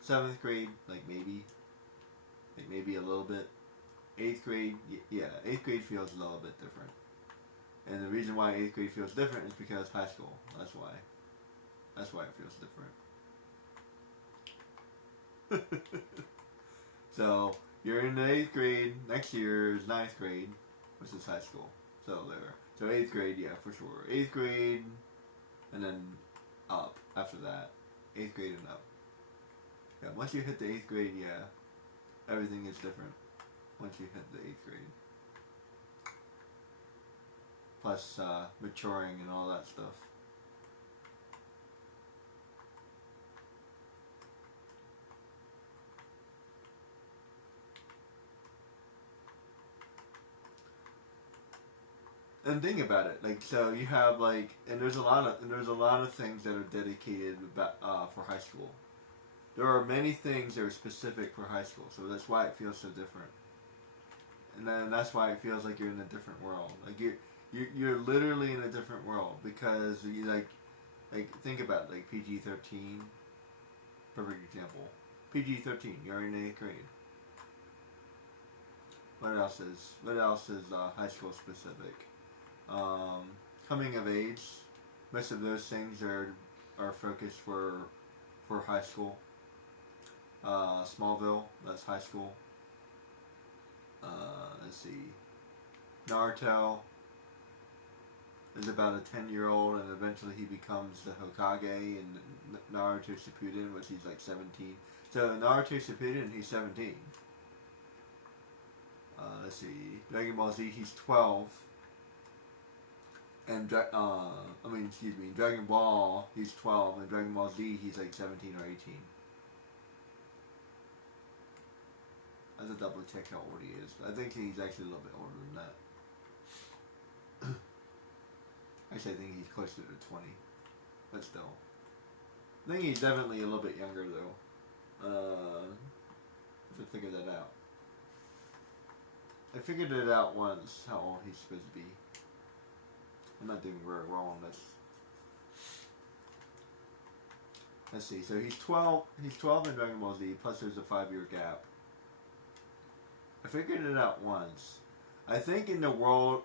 7th grade, like maybe a little bit. 8th grade, yeah, 8th grade feels a little bit different. And the reason why 8th grade feels different is because high school. That's why. That's why it feels different. So, you're in the 8th grade. Next year is 9th grade, which is high school. So, there. So, 8th grade, yeah, for sure. 8th grade, and then up after that. 8th grade and up. Yeah, once you hit the 8th grade, yeah, everything is different once you hit the 8th grade. Plus maturing and all that stuff. And think about it, like, so you have like, and there's a lot of things that are dedicated about, for high school. There are many things that are specific for high school, so that's why it feels so different. And then that's why it feels like you're in a different world. Like you're literally in a different world because you like think about like PG-13. Perfect example. PG-13. You're in 8th grade. What else is high school specific? Coming of age. Most of those things are focused for high school. Smallville. That's high school. Let's see. Naruto is about a 10-year-old, and eventually he becomes the Hokage in Naruto Shippuden, which he's like 17. So Naruto Shippuden, he's 17. Let's see. Dragon Ball Z, he's 12. And Dragon Ball, he's 12, and Dragon Ball Z, he's like 17 or 18. I have to double check how old he is. But I think he's actually a little bit older than that. Actually, I think he's closer to 20. But still. I think he's definitely a little bit younger, though. I have to figure that out. I figured it out once, how old he's supposed to be. I'm not doing very well on this. Let's see. So he's 12. He's 12 in Dragon Ball Z. Plus, there's a 5-year gap. I figured it out once. I think in the world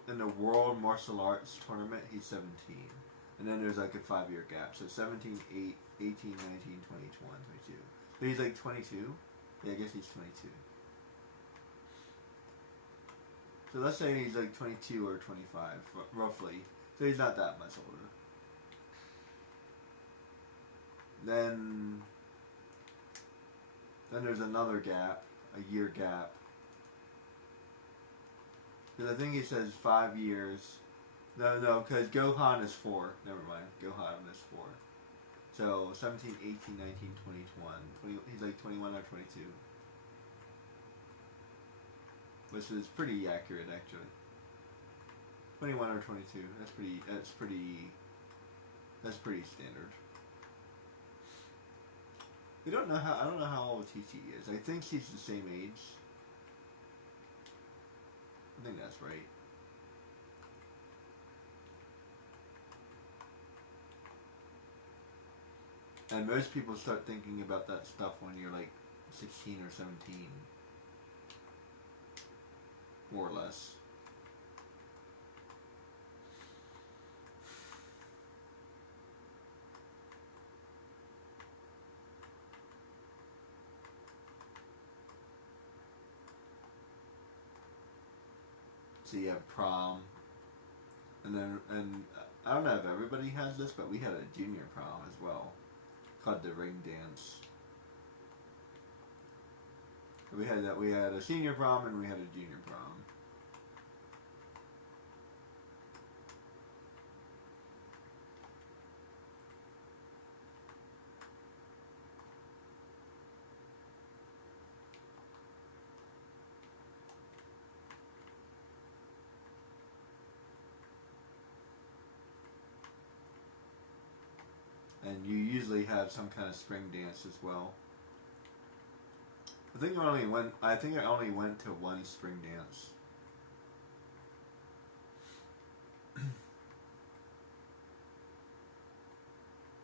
martial arts tournament, he's 17. And then there's like a 5-year gap. So 17, 8, 18, 19, 20, 21, 22. So he's like 22? Yeah, I guess he's 22. So let's say he's like 22 or 25, roughly. So he's not that much older. Then there's another gap, a year gap. Because I think he says 5 years, No, because Gohan is 4. Never mind. Gohan is 4. So 17, 18, 19, 20, 21. He's like 21 or 22. Which is pretty accurate, actually. 21 or 22. That's pretty standard. I don't know how old TT is. I think she's the same age. I think that's right. And most people start thinking about that stuff when you're like 16 or 17. More or less. So you have prom, and I don't know if everybody has this, but we had a junior prom as well, called the ring dance. We had a senior prom and we had a junior prom. And you usually have some kind of spring dance as well. I think I only went to one spring dance.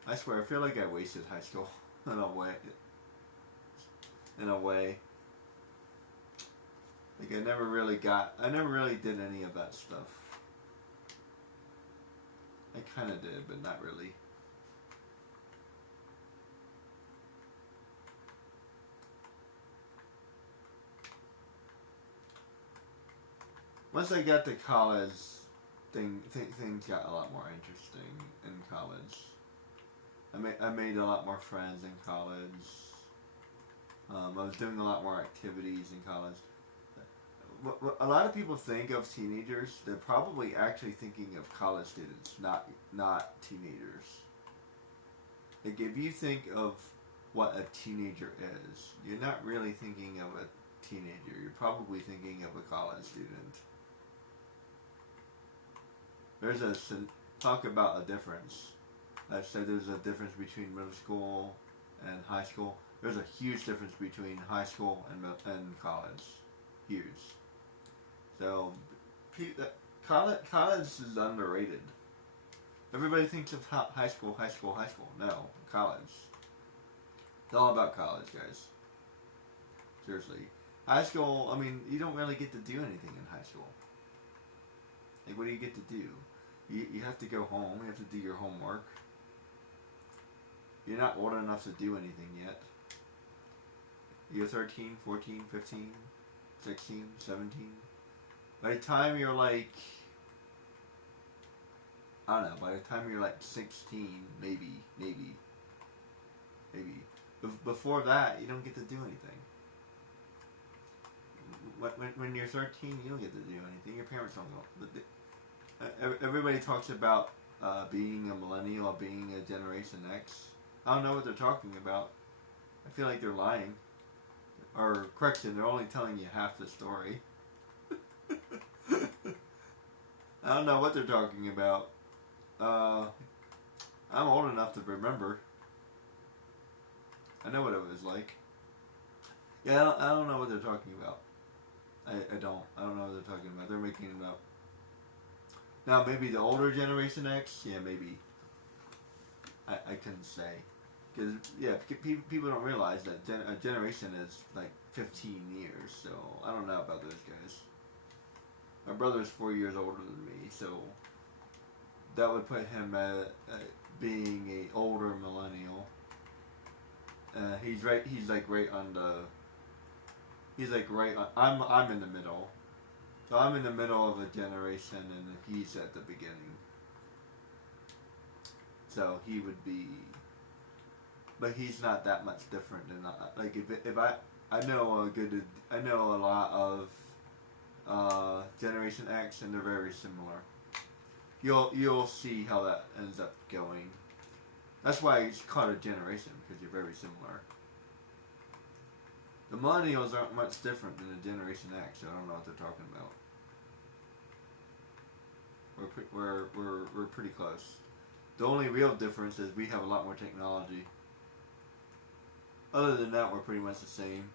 I swear, I feel like I wasted high school in a way. Like I never really did any of that stuff. I kind of did, but not really. Once I got to college, things got a lot more interesting in college. I made a lot more friends in college. I was doing a lot more activities in college. What a lot of people think of teenagers, they're probably actually thinking of college students, not teenagers. Like if you think of what a teenager is, you're not really thinking of a teenager. You're probably thinking of a college student. Talk about a difference. I said there's a difference between middle school and high school. There's a huge difference between high school and college. Huge. So, college is underrated. Everybody thinks of high school. No, college. It's all about college, guys. Seriously. High school, I mean, you don't really get to do anything in high school. Like, what do you get to do? You have to go home. You have to do your homework. You're not old enough to do anything yet. You're 13, 14, 15, 16, 17. By the time you're like, I don't know, by the time you're like 16, maybe. Before that, you don't get to do anything. When you're 13, you don't get to do anything. Your parents don't know. Everybody talks about being a millennial or being a Generation X. I don't know what they're talking about. I feel like they're lying. Or, correction, they're only telling you half the story. I don't know what they're talking about. I'm old enough to remember. I know what it was like. Yeah, I don't know what they're talking about. I don't know what they're talking about. They're making it up. Now, maybe the older Generation X, yeah, maybe. I couldn't say. Because, yeah, people don't realize that a generation is like 15 years, so I don't know about those guys. My brother's 4 years older than me, so that would put him at being a older millennial. He's like right on the. He's like right on. I'm in the middle, so I'm in the middle of a generation, and he's at the beginning. So he would be, but he's not that much different than like if I know a lot of Generation X, and they're very similar. you'll see how that ends up going. That's why it's called a generation, because you're very similar. The millennials aren't much different than the Generation X. So I don't know what they're talking about. We're pretty close. The only real difference is we have a lot more technology. Other than that, we're pretty much the same.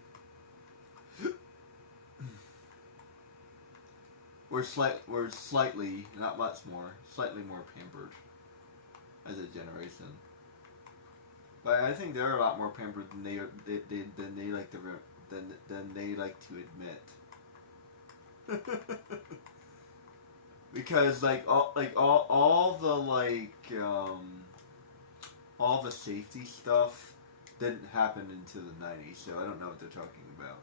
We're slightly, not much more, slightly more pampered as a generation. But I think they're a lot more pampered than they like than they like to admit. Because all the safety stuff didn't happen into the 90s, so I don't know what they're talking about.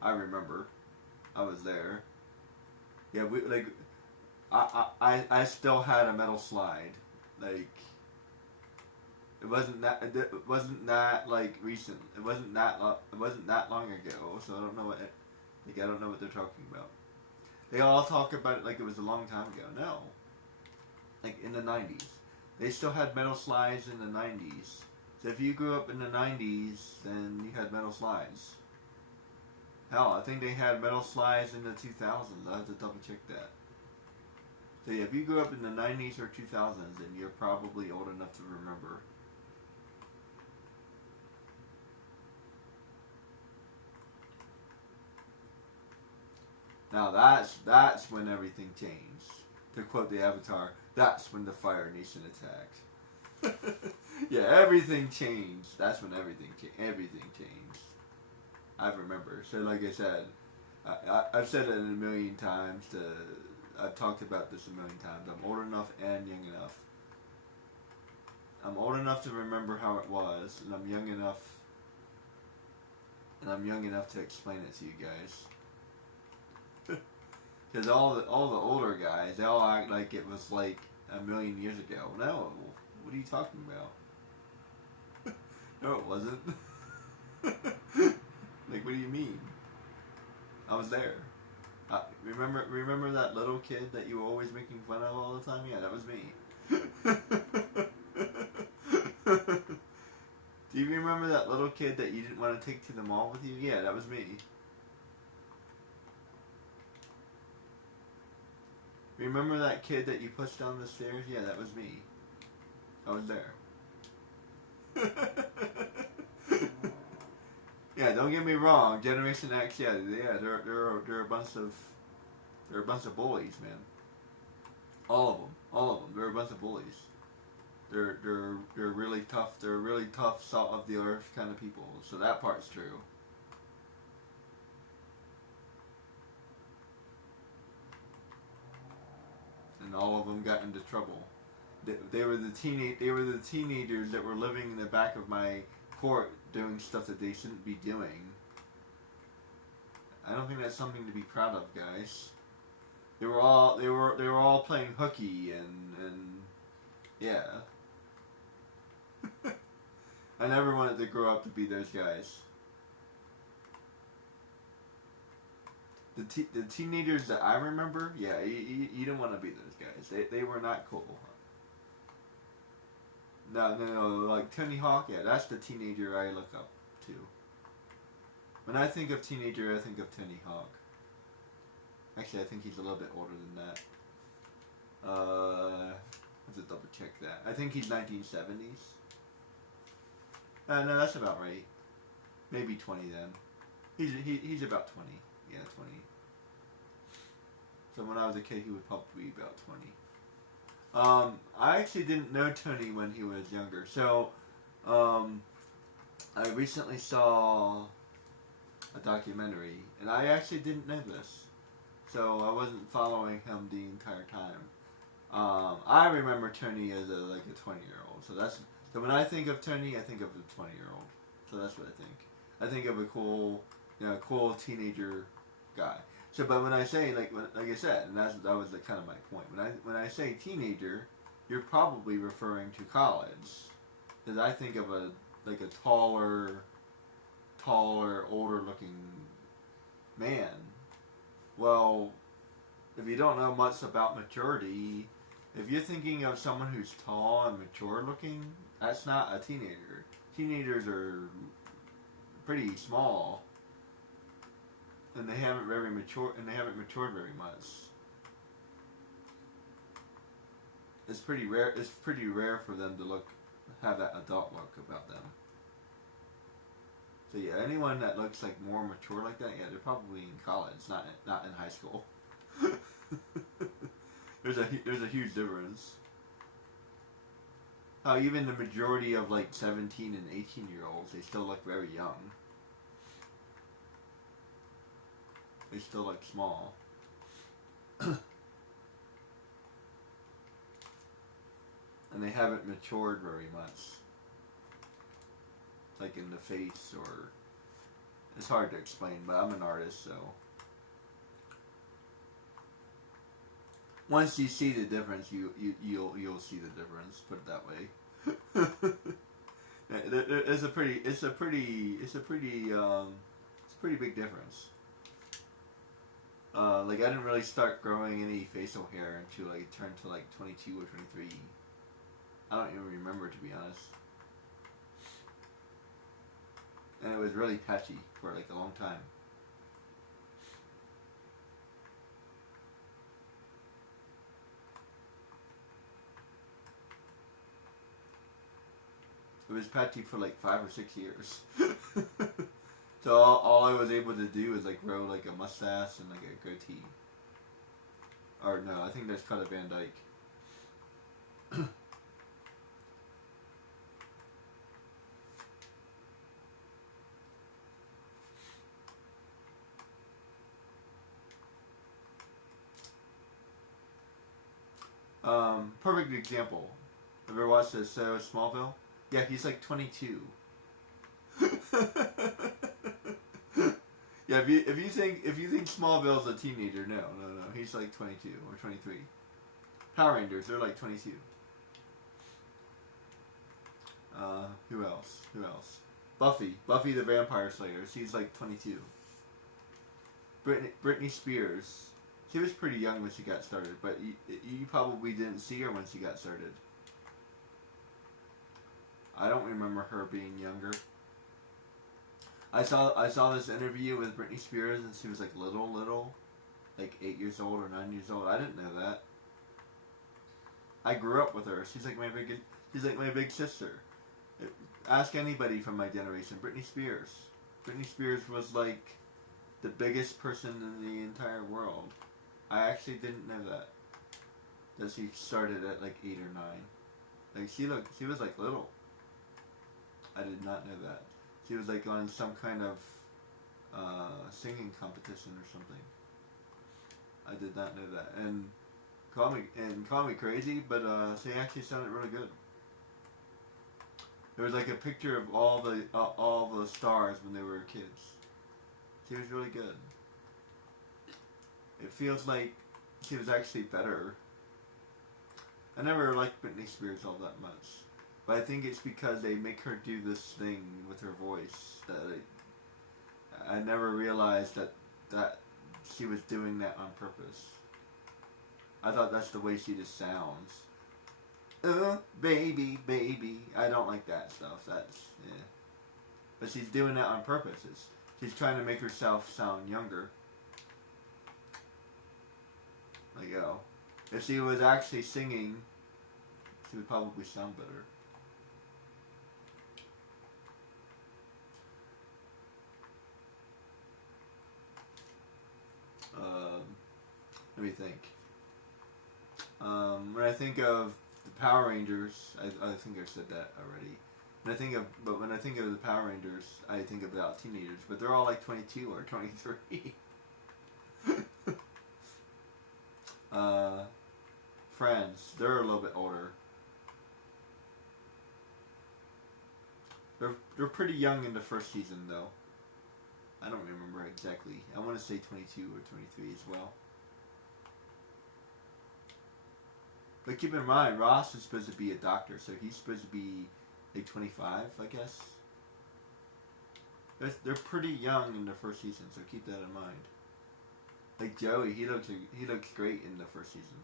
I remember, I was there. Yeah, I still had a metal slide. Like, it wasn't that like recent. It wasn't that long ago. So I don't know what they're talking about. They all talk about it like it was a long time ago. No, like in the 90s, they still had metal slides in the 90s. So if you grew up in the 90s, then you had metal slides. Hell, I think they had metal slides in the 2000s. I have to double check that. So yeah, if you grew up in the 90s or 2000s, then you're probably old enough to remember. Now that's when everything changed. To quote the Avatar, that's when the Fire Nation attacked. Yeah, everything changed. That's when everything changed. I remember. So like I said, I've said it a million times. I've talked about this a million times. I'm old enough and young enough. I'm old enough to remember how it was, and I'm young enough to explain it to you guys. Because all the older guys, they all act like it was like a million years ago. No, what are you talking about? No, it wasn't. Like, what do you mean? I was there. Remember that little kid that you were always making fun of all the time? Yeah, that was me. Do you remember that little kid that you didn't want to take to the mall with you? Yeah, that was me. Remember that kid that you pushed down the stairs? Yeah, that was me. I was there. Yeah, don't get me wrong. Generation X, yeah, they're a bunch of bullies, man. All of them. They're a bunch of bullies. They're really tough. They're really tough, salt of the earth kind of people. So that part's true. And all of them got into trouble. They were the teenagers that were living in the back of my court doing stuff that they shouldn't be doing. I don't think that's something to be proud of, guys. They were all playing hooky and yeah. I never wanted to grow up to be those guys. The teenagers that I remember, yeah, you didn't want to be those guys. They were not cool. No, like Tony Hawk, yeah, that's the teenager I look up to. When I think of teenager, I think of Tony Hawk. Actually, I think he's a little bit older than that. I have to double check that. I think he's 1970s. No, that's about right. Maybe 20 then. He's about 20. Yeah, 20. So when I was a kid, he would probably be about 20. I actually didn't know Tony when he was younger. So, I recently saw a documentary, and I actually didn't know this. So I wasn't following him the entire time. I remember Tony as a 20-year-old. So when I think of Tony, I think of a 20-year-old. So that's what I think. I think of a cool teenager guy. So, but when I say like I said, and that was kind of my point. When I say teenager, you're probably referring to college, because I think of a taller, older looking man. Well, if you don't know much about maturity, If you're thinking of someone who's tall and mature looking, that's not a teenager. Teenagers are pretty small, and they haven't very mature, and they haven't matured very much. It's pretty rare. It's pretty rare for them to have that adult look about them. So yeah, anyone that looks like more mature like that, yeah, they're probably in college, not in high school. There's a huge difference. How even the majority of like 17 and 18-year-olds, they still look very young. They still look small. And they haven't matured very much. Like in the face, or it's hard to explain, but I'm an artist, so once you see the difference, you'll see the difference. Put it that way. It's a pretty big difference. Like I didn't really start growing any facial hair until I turned to like 22 or 23. I don't even remember, to be honest. And it was really patchy for like a long time. It was patchy for like 5 or 6 years. So all I was able to do is like grow like a mustache and like a goatee. Or no, I think that's called a Van Dyke. Perfect example. Ever watched the show Smallville? Yeah, he's like 22. Yeah, if you think Smallville's a teenager, no, he's like 22 or 23. Power Rangers, they're like 22. Who else? Buffy the Vampire Slayer, she's like 22. Britney Spears, she was pretty young when she got started, but you probably didn't see her when she got started. I don't remember her being younger. I saw this interview with Britney Spears, and she was like little, like 8 years old or 9 years old. I didn't know that. I grew up with her. She's like my big sister. Ask anybody from my generation. Britney Spears. Britney Spears was like the biggest person in the entire world. I actually didn't know that she started at like 8 or 9. Like she was like little. I did not know that. She was like on some kind of singing competition or something. I did not know that. And call me crazy, but she actually sounded really good. There was like a picture of all the stars when they were kids. She was really good. It feels like she was actually better. I never liked Britney Spears all that much. But I think it's because they make her do this thing with her voice that I never realized that she was doing that on purpose. I thought that's the way she just sounds. Baby, baby. I don't like that stuff. That's, yeah. But she's doing that on purpose. She's trying to make herself sound younger. Like, oh. If she was actually singing, she would probably sound better. Let me think. When I think of the Power Rangers, I think I said that already. When I think of the Power Rangers, I think about teenagers, but they're all like 22 or 23. Friends, they're a little bit older. They're pretty young in the first season though. I don't remember exactly. I want to say 22 or 23 as well. But keep in mind, Ross is supposed to be a doctor, so he's supposed to be like 25, I guess. They're pretty young in the first season, so keep that in mind. Like Joey, he looks great in the first season.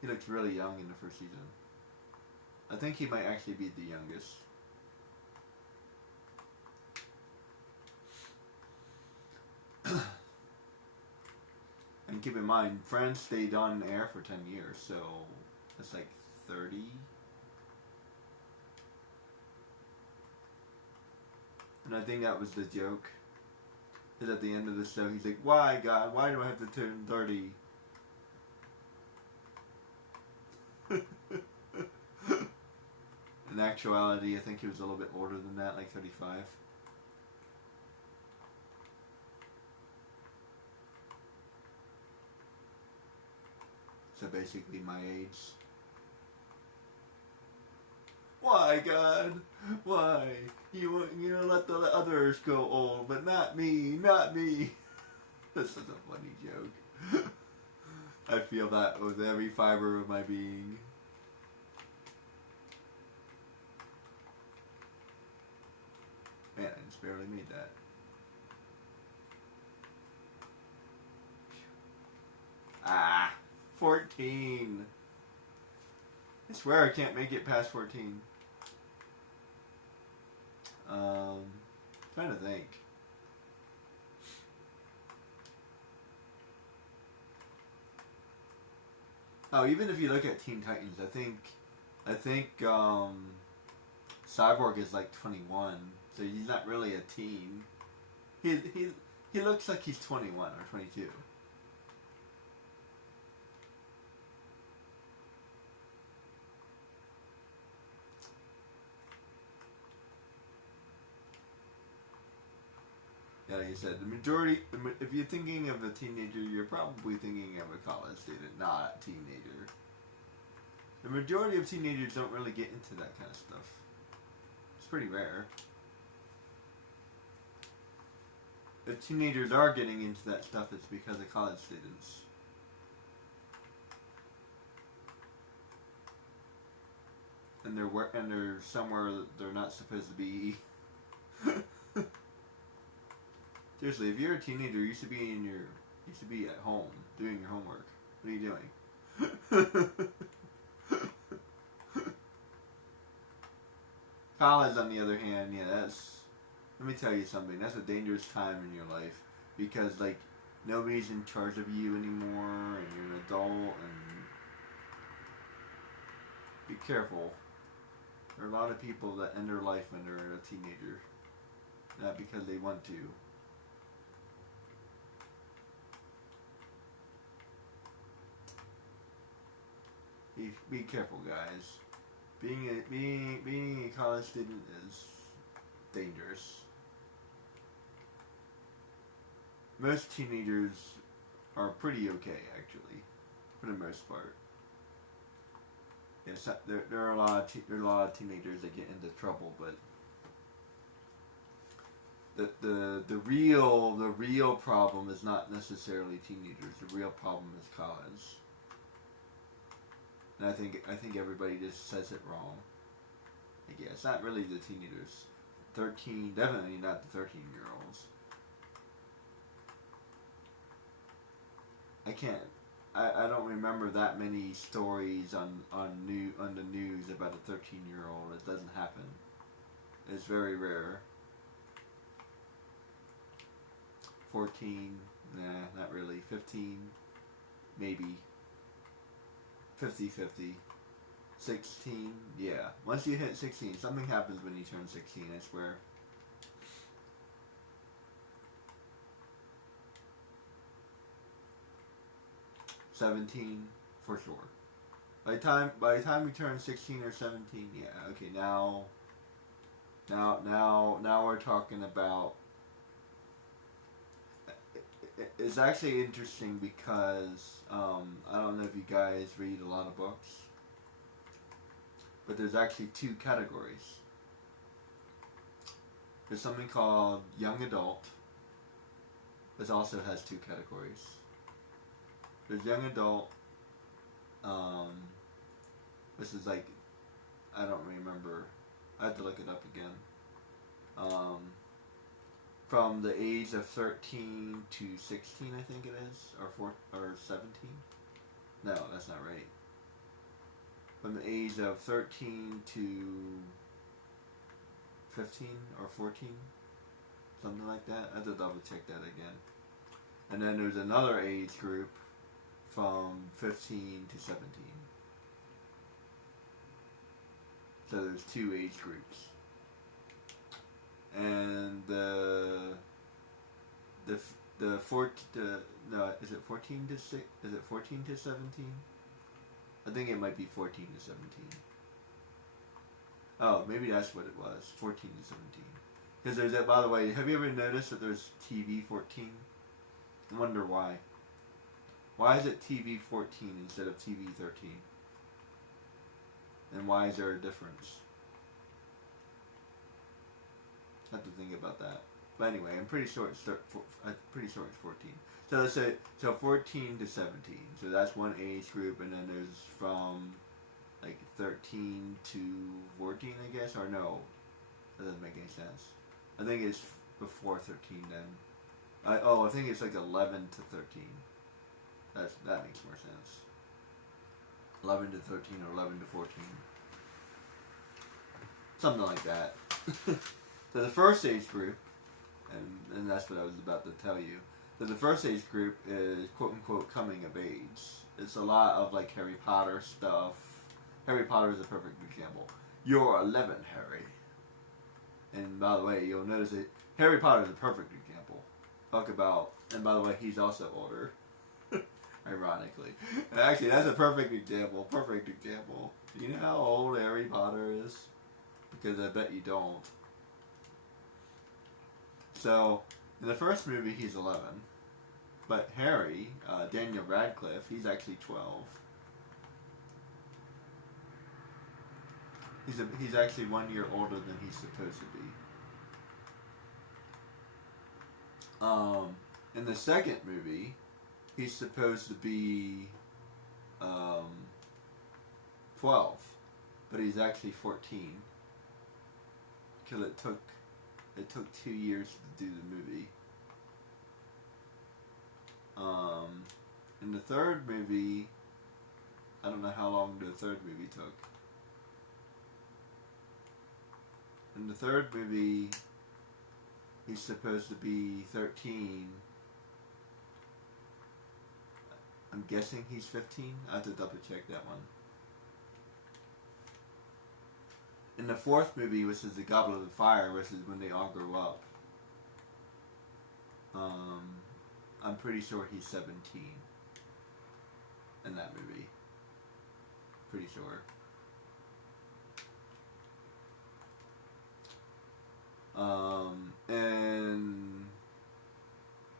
He looks really young in the first season. I think he might actually be the youngest. And keep in mind, Friends stayed on air for 10 years, so that's like 30. And I think that was the joke. Because at the end of the show, he's like, why, God? Why do I have to turn 30? In actuality, I think he was a little bit older than that, like 35. So basically my age. Why, God? Why? You let the others go old, but not me, not me. This is a funny joke. I feel that with every fiber of my being. Man, I just barely made that. Ah, 14. I swear I can't make it past 14. Trying to think. Oh, even if you look at Teen Titans, I think Cyborg is like 21, so he's not really a teen. He looks like he's 21 or 22. Yeah, like you said, the majority, if you're thinking of a teenager, you're probably thinking of a college student, not a teenager. The majority of teenagers don't really get into that kind of stuff. It's pretty rare. If teenagers are getting into that stuff, it's because of college students. And they're somewhere that they're not supposed to be. Seriously, if you're a teenager, you should be at home doing your homework. What are you doing? College, on the other hand, yeah, let me tell you something. That's a dangerous time in your life because like nobody's in charge of you anymore, and you're an adult. And be careful. There are a lot of people that end their life when they're a teenager, not because they want to. Be careful, guys. Being a college student is dangerous. Most teenagers are pretty okay, actually, for the most part. Yes, there are a lot of teenagers that get into trouble, but the real problem is not necessarily teenagers. The real problem is college. And I think everybody just says it wrong. Like, yeah, it's not really the teenagers. 13, definitely not the 13-year-olds. I don't remember that many stories on the news about a 13-year-old. It doesn't happen. It's very rare. 14, nah, not really. 15, maybe. 50-50. 16, yeah. Once you hit 16, something happens when you turn 16, I swear. $17, for sure. By the time you turn 16 or 17, yeah, okay, now we're talking about. It's actually interesting because I don't know if you guys read a lot of books, but there's actually two categories. There's something called young adult. This also has two categories. There's young adult. This is like, I don't remember. I have to look it up again. From the age of 13 to 16, I think it is, or 17. No, that's not right. from the age of 13 to 15 or 14, something like that. I have to double check that again. And then there's another age group from 15 to 17. So there's 2 age groups. And is it 14 to 6? Is it 14 to 17? I think it might be 14 to 17. Oh, maybe that's what it was. 14 to 17. Because there's that. By the way, have you ever noticed that there's TV 14? I wonder why. Why is it TV 14 instead of TV 13? And why is there a difference? I have to think about that. But anyway, I'm pretty sure it's 14. So let's say 14 to 17. So that's one age group, and then there's from like 13 to 14, I guess, or no, that doesn't make any sense. I think it's before 13 then. I think it's like 11 to 13. That makes more sense. 11 to 13 or 11 to 14. Something like that. So the first age group, and that's what I was about to tell you. So the first age group is quote unquote coming of age. It's a lot of like Harry Potter stuff. Harry Potter is a perfect example. You're 11, Harry. And by the way, you'll notice that Harry Potter is a perfect example. Talk about, and by the way, he's also older. Ironically. And actually, that's a perfect example. Perfect example. Do you know how old Harry Potter is? Because I bet you don't. So, in the first movie, he's 11. But Harry, Daniel Radcliffe, he's actually 12. He's actually 1 year older than he's supposed to be. In the second movie, he's supposed to be 12, but he's actually 14. Because it took 2 years to do the movie. In the third movie, I don't know how long the third movie took. In the third movie, he's supposed to be 13. I'm guessing he's 15. I have to double check that one. In the fourth movie, which is the Goblet of Fire, which is when they all grow up, I'm pretty sure he's 17 in that movie. Pretty sure.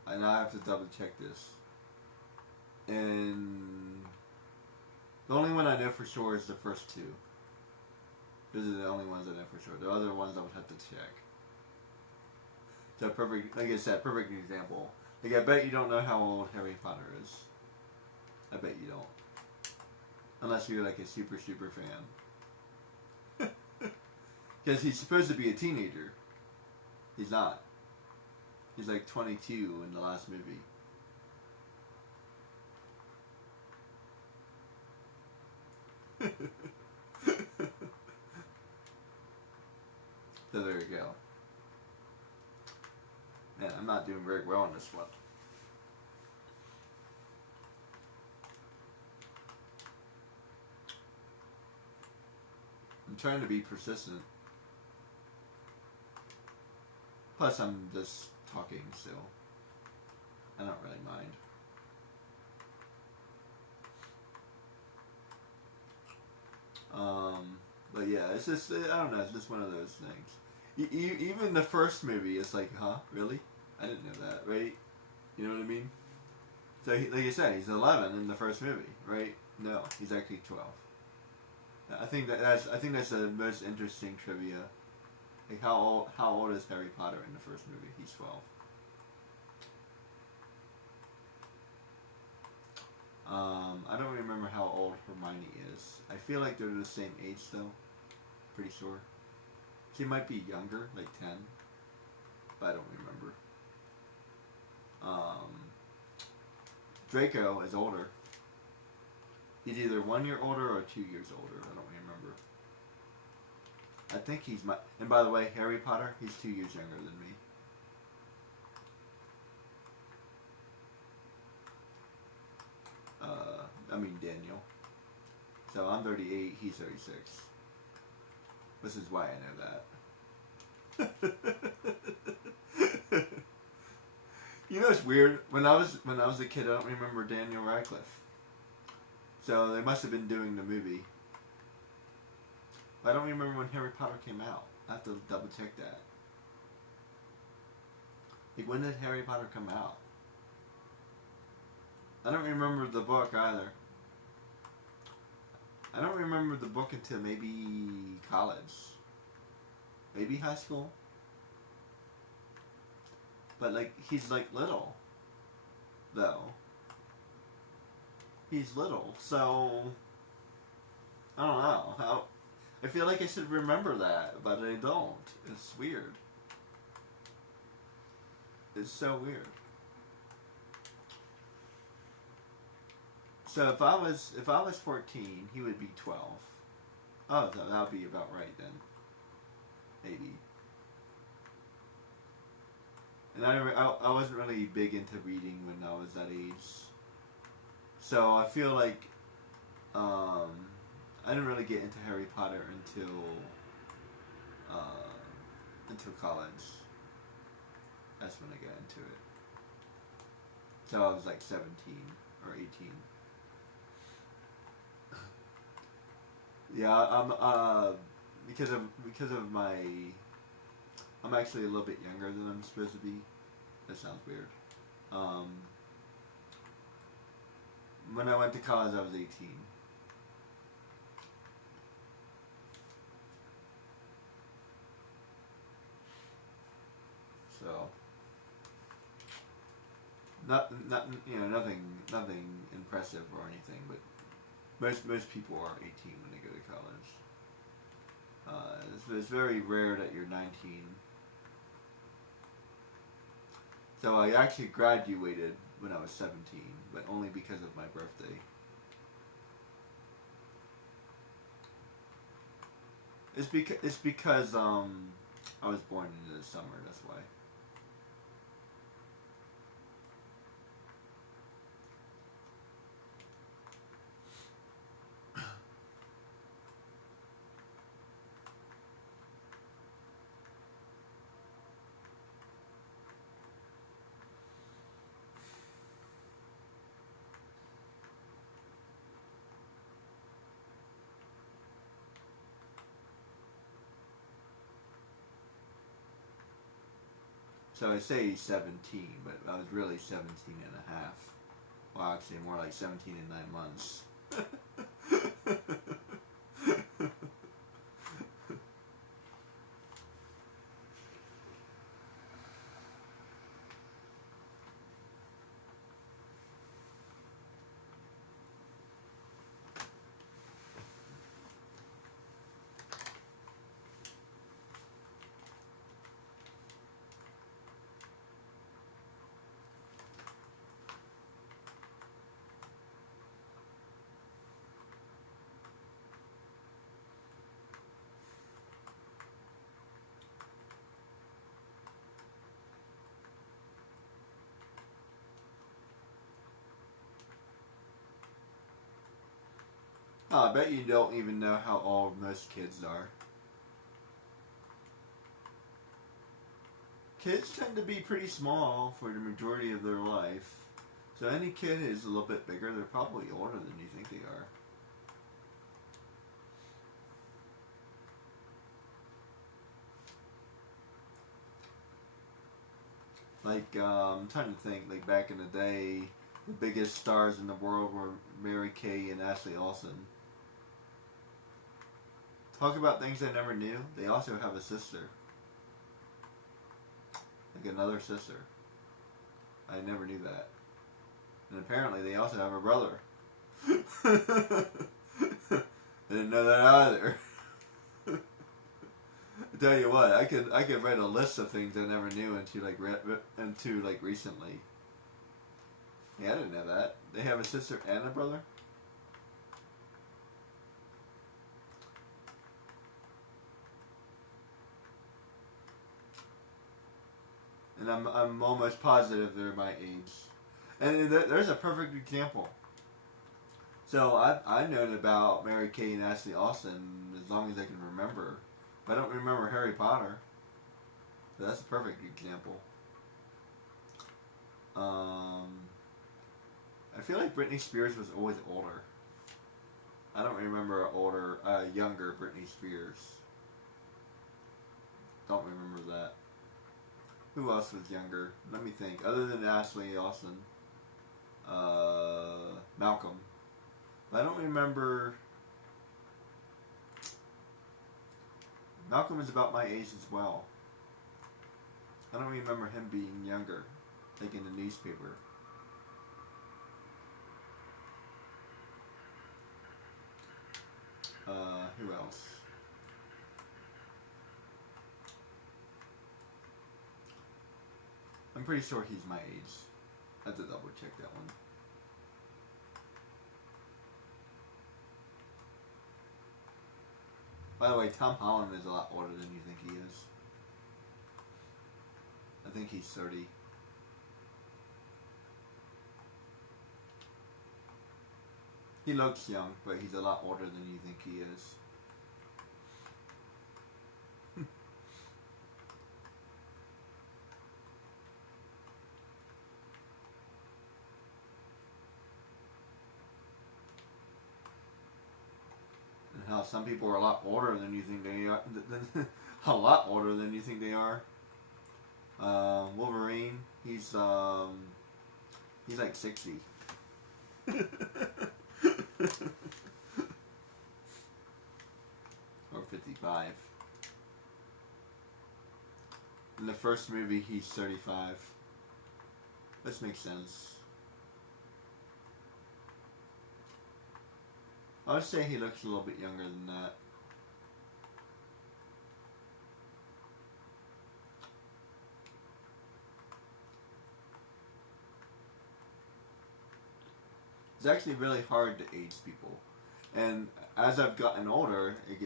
And I have to double check this. And the only one I know for sure is the first two. Those are the only ones I know for sure. The other ones I would have to check. So perfect, like I said, perfect example. Like I bet you don't know how old Harry Potter is. I bet you don't. Unless you're like a super fan. Because he's supposed to be a teenager. He's not. He's like 22 in the last movie. So there you go. Man, I'm not doing very well on this one. I'm trying to be persistent. Plus, I'm just talking still. I don't really mind. But yeah, it's just, I don't know, it's just one of those things. Even the first movie, it's like, huh, really? I didn't know that, right? You know what I mean? So, like you said, he's 11 in the first movie, right? No, he's actually 12. I think that's the most interesting trivia. Like how old is Harry Potter in the first movie? He's 12. I don't remember how old Hermione is. I feel like they're the same age though. Pretty sure. She might be younger, like 10. But I don't remember. Draco is older. He's either 1 year older or 2 years older. I don't remember. I think he's my. And by the way, Harry Potter, he's 2 years younger than me. I mean Daniel. So I'm 38. He's 36. This is why I know that. You know, it's weird. When I was a kid, I don't remember Daniel Radcliffe. So they must have been doing the movie. I don't remember when Harry Potter came out. I have to double check that. Like, when did Harry Potter come out? I don't remember the book either. I don't remember the book until maybe college. Maybe high school. But, like, he's, like, little. Though. He's little. So, I don't know. I feel like I should remember that, but I don't. It's weird. It's so weird. So if I was 14, he would be 12. Oh, so that would be about right then. Maybe. And I wasn't really big into reading when I was that age. So I feel like I didn't really get into Harry Potter until college. That's when I got into it. So I was like 17 or 18. Yeah, I'm because of my. I'm actually a little bit younger than I'm supposed to be. That sounds weird. When I went to college, I was 18. So, not nothing impressive or anything, but most people are 18 when they go to college. It's very rare that you're 19. So I actually graduated when I was 17, but only because of my birthday. It's because I was born into the summer. That's why. So I say 17, but I was really 17 and a half. Well, actually, more like 17 and 9 months. Oh, I bet you don't even know how old most kids are. Kids tend to be pretty small for the majority of their life. So any kid who's a little bit bigger, they're probably older than you think they are. Like, I'm trying to think, like back in the day, the biggest stars in the world were Mary Kay and Ashley Olsen. Talk about things I never knew. They also have a sister. Like another sister. I never knew that. And apparently they also have a brother. I didn't know that either. I tell you what, I could write a list of things I never knew until like recently. Yeah, I didn't know that. They have a sister and a brother? and I'm almost positive they're my age. And there's a perfect example. So I've known about Mary Kay and Ashley Olsen as long as I can remember. I don't remember Harry Potter. So that's a perfect example. I feel like Britney Spears was always older. I don't remember younger Britney Spears. Don't remember that. Who else was younger? Let me think. Other than Ashley Olsen, Malcolm. But I don't remember. Malcolm is about my age as well. I don't remember him being younger, like in the newspaper. Who else? I'm pretty sure he's my age. I have to double check that one. By the way, Tom Holland is a lot older than you think he is. I think he's 30. He looks young, but he's a lot older than you think he is. And how some people are a lot older than you think they are. A lot older than you think they are. Wolverine, he's like 60. Or 55. In the first movie, he's 35. This makes sense. I would say he looks a little bit younger than that. It's actually really hard to age people, and as I've gotten older, it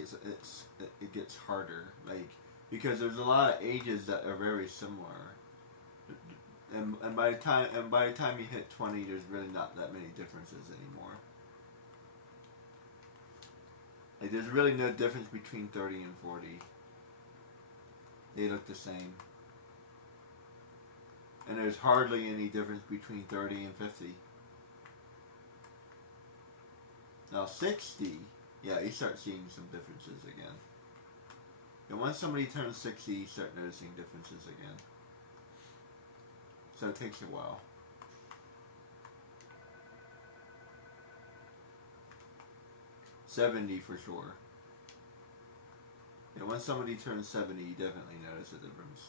gets harder. Like, because there's a lot of ages that are very similar, and by the time you hit 20, there's really not that many differences anymore. Like, there's really no difference between 30 and 40. They look the same. And there's hardly any difference between 30 and 50. Now 60, yeah, you start seeing some differences again. And once somebody turns 60, you start noticing differences again. So it takes a while. $70 for sure. Yeah, once somebody turns 70, you definitely notice a difference.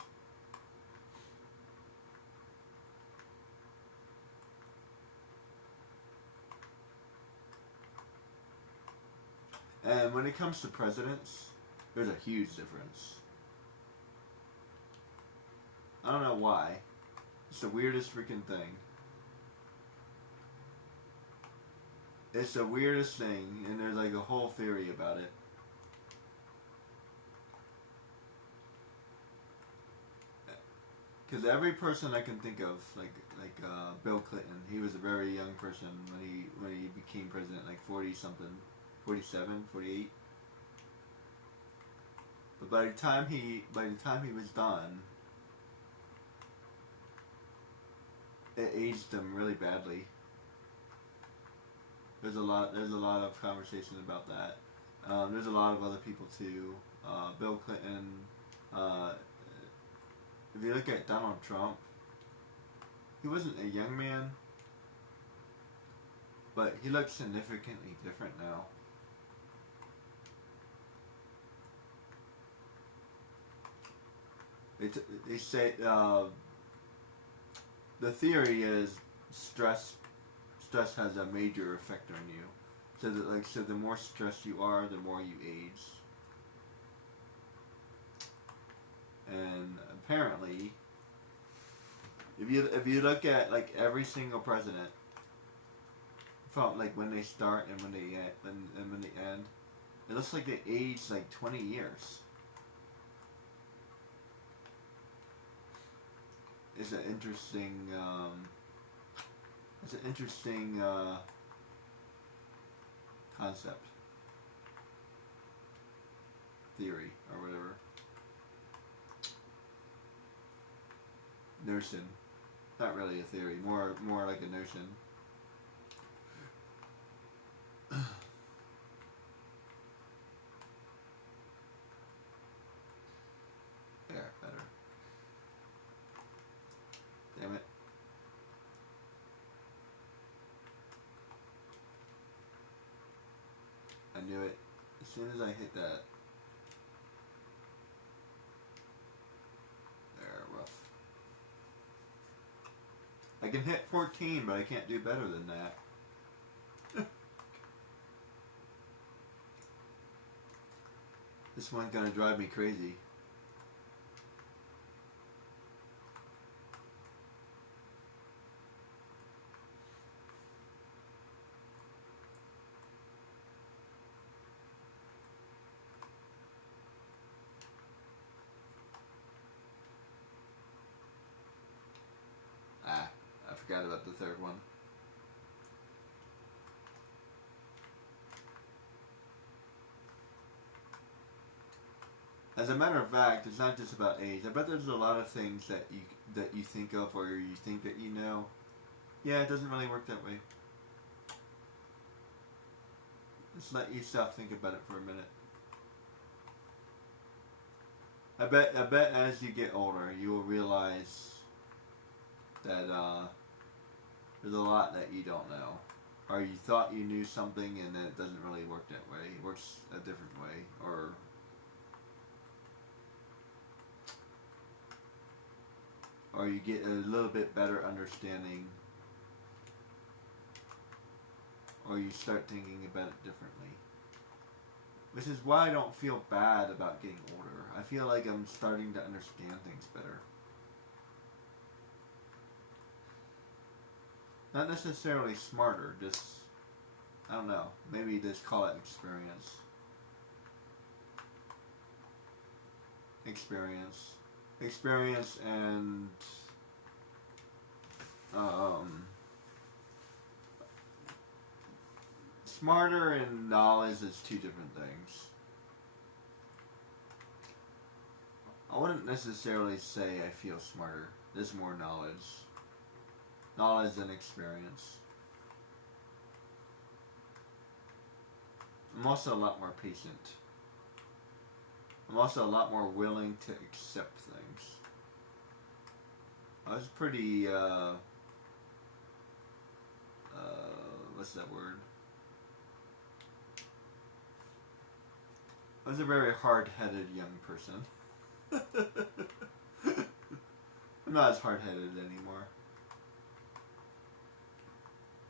And when it comes to presidents, there's a huge difference. I don't know why. It's the weirdest freaking thing. It's the weirdest thing, and there's like a whole theory about it. Because every person I can think of, like Bill Clinton, he was a very young person when he became president, like 40 something. 47, 48. But by the time he was done, it aged him really badly. There's a lot of conversation about that. There's a lot of other people too. Bill Clinton. If you look at Donald Trump, he wasn't a young man, but he looks significantly different now. They say the theory is stress has a major effect on you. So the more stressed you are, the more you age. And apparently, if you look at like every single president, from like when they start and when they end, it looks like they age like 20 years. is an interesting concept, theory, or whatever. Notion. Not really a theory, more like a notion. There, better. Damn it. I knew it. As soon as I hit that. There, rough. I can hit 14, but I can't do better than that. This one's gonna drive me crazy. Ah, I forgot about the third one. As a matter of fact, it's not just about age. I bet there's a lot of things that you think of or you think that you know. Yeah, it doesn't really work that way. Just let yourself think about it for a minute. I bet as you get older, you will realize that there's a lot that you don't know, or you thought you knew something and then it doesn't really work that way. It works a different way, or you get a little bit better understanding, or you start thinking about it differently. Which is why I don't feel bad about getting older. I feel like I'm starting to understand things better. Not necessarily smarter, just, I don't know, maybe just call it experience. Experience and smarter and knowledge is two different things. I wouldn't necessarily say I feel smarter. There's more knowledge. Knowledge and experience. I'm also a lot more patient. I'm also a lot more willing to accept things. I was pretty, what's that word? I was a very hard-headed young person. I'm not as hard-headed anymore.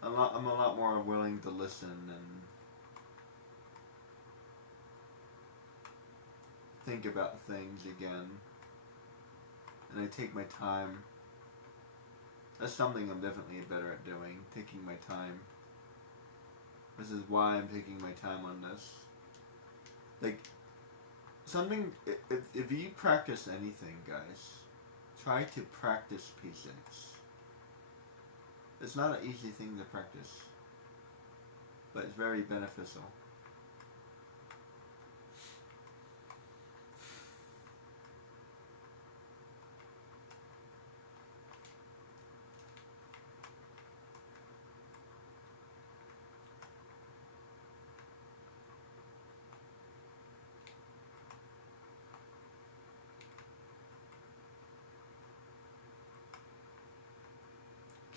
I'm a lot more willing to listen and think about things again. And I take my time. That's something I'm definitely better at doing, taking my time. This is why I'm taking my time on this. Like, something, if you practice anything, guys, try to practice patience. It's not an easy thing to practice, but it's very beneficial.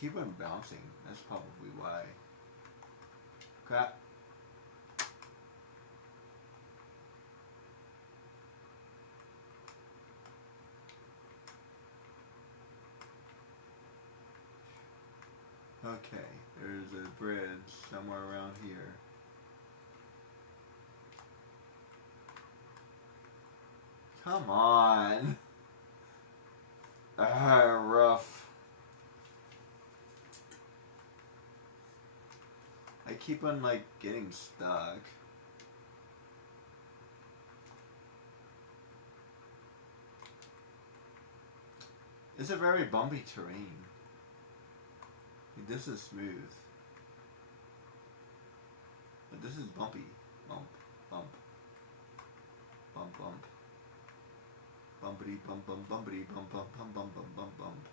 Keep on bouncing. That's probably why. Crap. Okay, there's a bridge somewhere around here. Come on. Rough. I keep on, like, getting stuck. It's a very bumpy terrain. This is smooth. But this is bumpy. Bump, bump, bump, bump. Bumpity bump bump bumpity bump bump bump bump bump bump bump.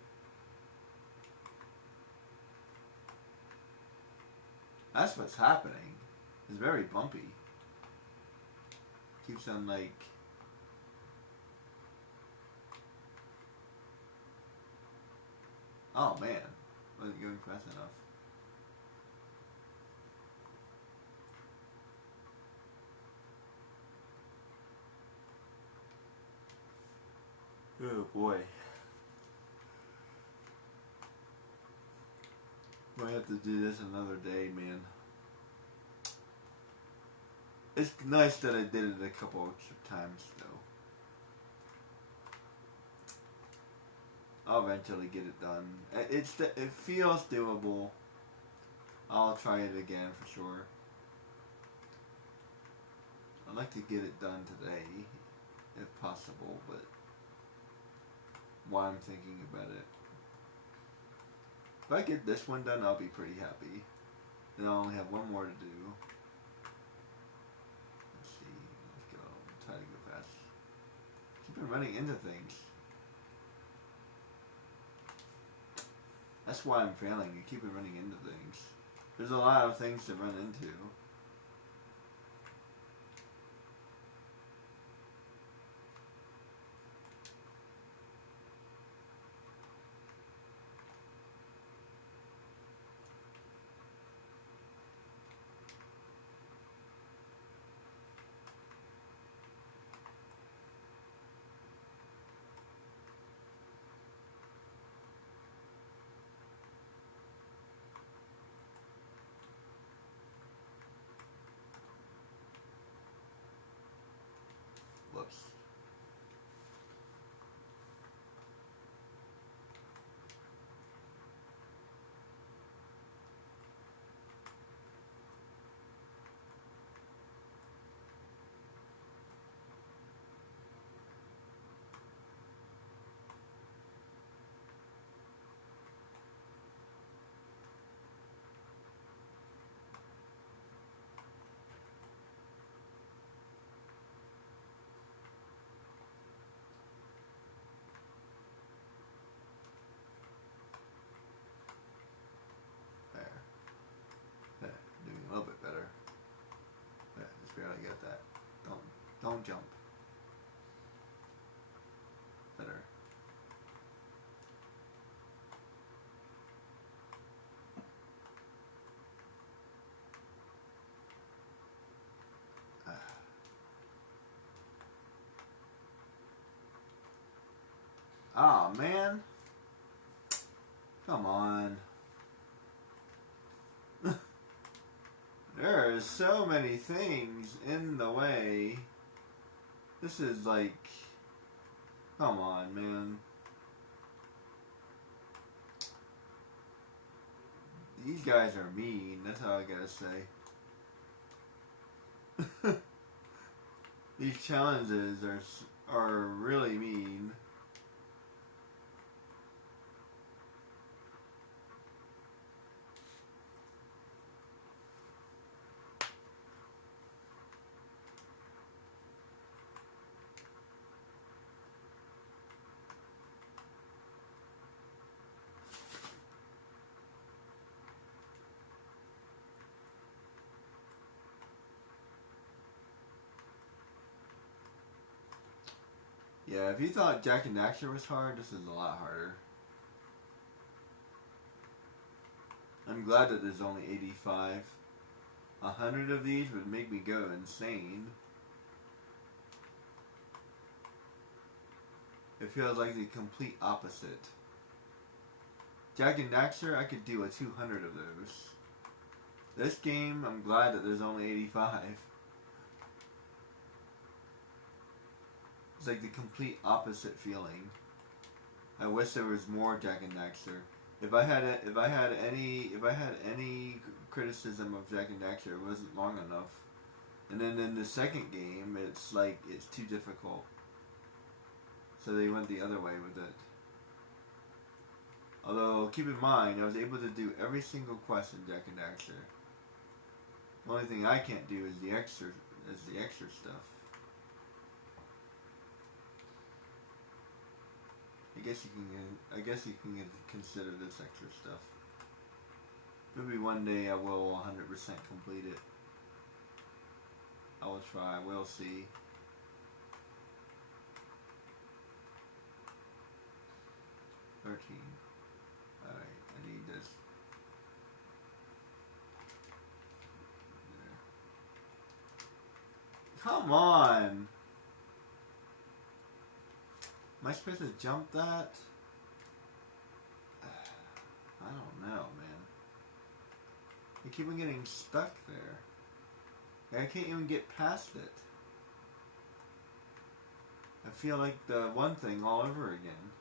That's what's happening. It's very bumpy. Keeps on like. Oh man, wasn't going fast enough. Oh boy. Might have to do this another day, man. It's nice that I did it a couple extra times, though. I'll eventually get it done. It feels doable. I'll try it again for sure. I'd like to get it done today, if possible, but while I'm thinking about it. If I get this one done, I'll be pretty happy. Then I only have one more to do. Let's see. Let's go. Try to go fast. Keep on running into things. That's why I'm failing. You keep on running into things. There's a lot of things to run into. Whoops. There. Doing a little bit better. There, just barely get that. Don't jump. Better. Oh man. Come on. There are so many things in the way. This is like, come on, man. These guys are mean. That's all I gotta say. These challenges are really mean. Yeah, if you thought Jack and Daxter was hard, this is a lot harder. I'm glad that there's only 85. 100 of these would make me go insane. It feels like the complete opposite. Jack and Daxter, I could do a 200 of those. This game, I'm glad that there's only 85. It's like the complete opposite feeling. I wish there was more Jack and Daxter. If I had any criticism of Jack and Daxter, it wasn't long enough. And then in the second game, it's like it's too difficult. So they went the other way with it. Although, keep in mind, I was able to do every single quest in Jak and Daxter. The only thing I can't do is the extra stuff. I guess you can consider this extra stuff. Maybe one day I will 100% complete it. I will try. We'll see. $13. Alright, I need this. There. Come on! Am I supposed to jump that? I don't know, man. I keep on getting stuck there. I can't even get past it. I feel like the one thing all over again.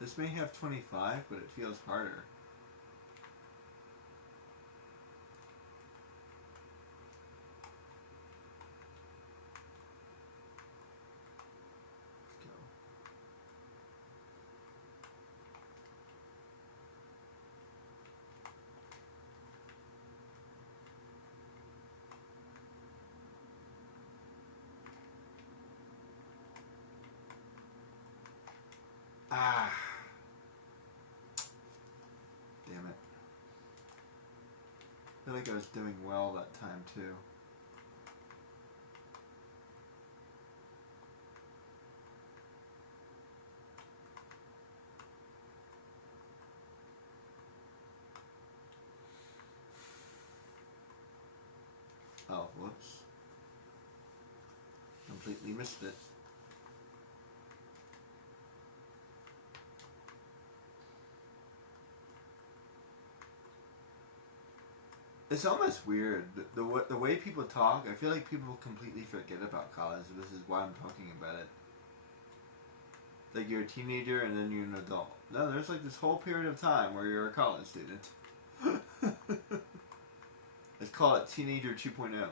This may have 25, but it feels harder. Ah. Damn it. I feel like I was doing well that time too. Oh, whoops. Completely missed it. It's almost weird. The way people talk, I feel like people completely forget about college. This is why I'm talking about it. Like you're a teenager and then you're an adult. No, there's like this whole period of time where you're a college student. Let's call it Teenager 2.0.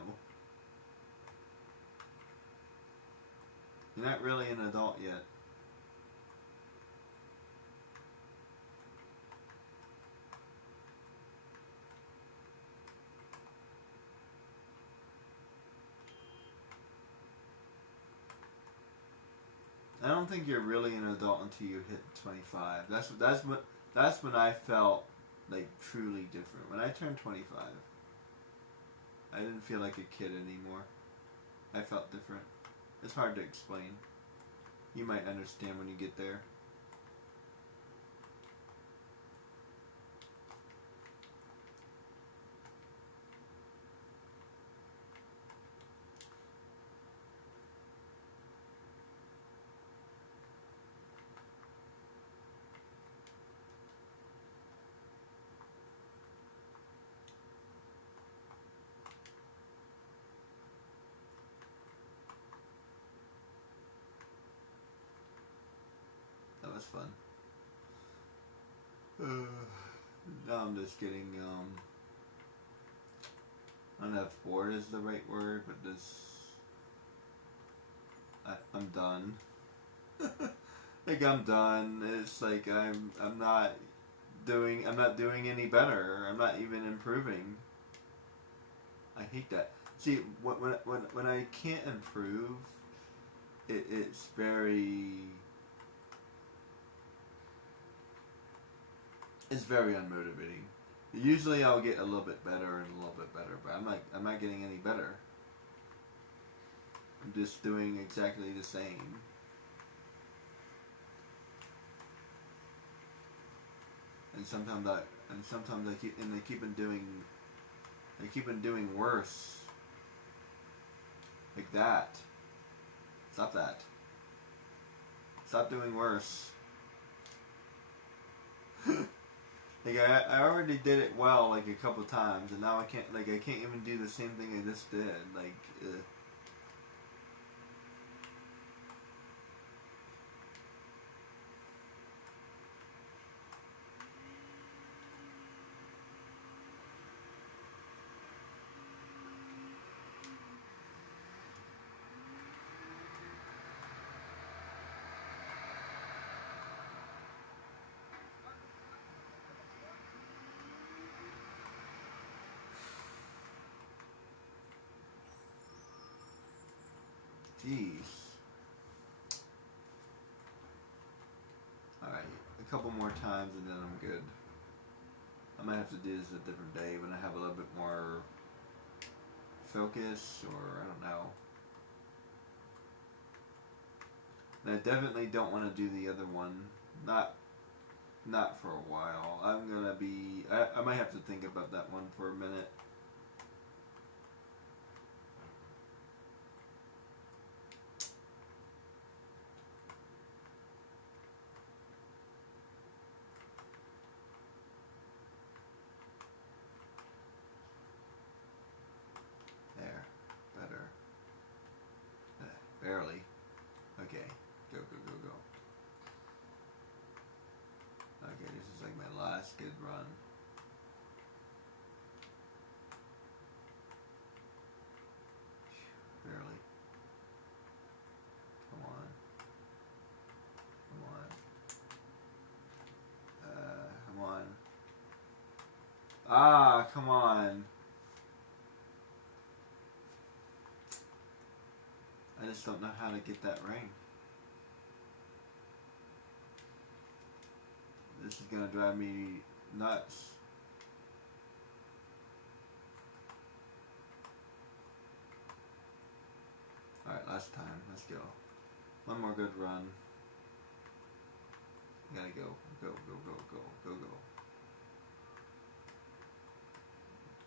You're not really an adult yet. I don't think you're really an adult until you hit 25. That's when I felt like truly different. When I turned 25, I didn't feel like a kid anymore. I felt different. It's hard to explain. You might understand when you get there. That was fun. Now I'm just getting, I don't know if bored is the right word, but I'm done. Like I'm done. It's like I'm not doing any better. I'm not even improving. I hate that. See, when I can't improve, it's very unmotivating. Usually I'll get a little bit better and a little bit better, but I'm not getting any better. I'm just doing exactly the same. And sometimes they keep on doing worse. Like that. Stop that. Stop doing worse. Like I already did it well like a couple times, and now I can't even do the same thing I just did. Like. Jeez. Alright, a couple more times and then I'm good. I might have to do this a different day when I have a little bit more focus, or I don't know. And I definitely don't want to do the other one. Not for a while. I'm gonna be... I might have to think about that one for a minute. There. Better. Barely. Okay. Go, go, go, go. Okay, this is like my last good run. Barely. Come on. Come on. Come on. Ah, come on. I just don't know how to get that ring. This is gonna drive me nuts. Alright, last time. Let's go. One more good run. Gotta go. Go, go, go, go, go, go.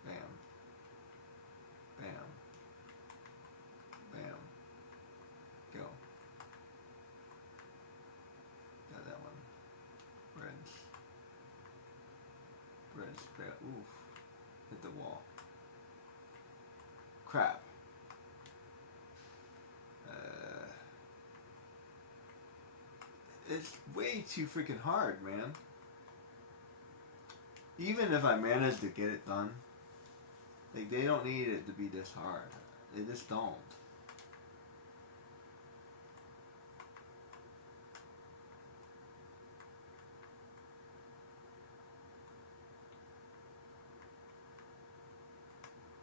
Bam. Bam. Bam. Go. Got that one. Breads. Breads. Bread. Oof. Hit the wall. Crap. It's way too freaking hard, man. Even if I manage to get it done, like, they don't need it to be this hard. They just don't.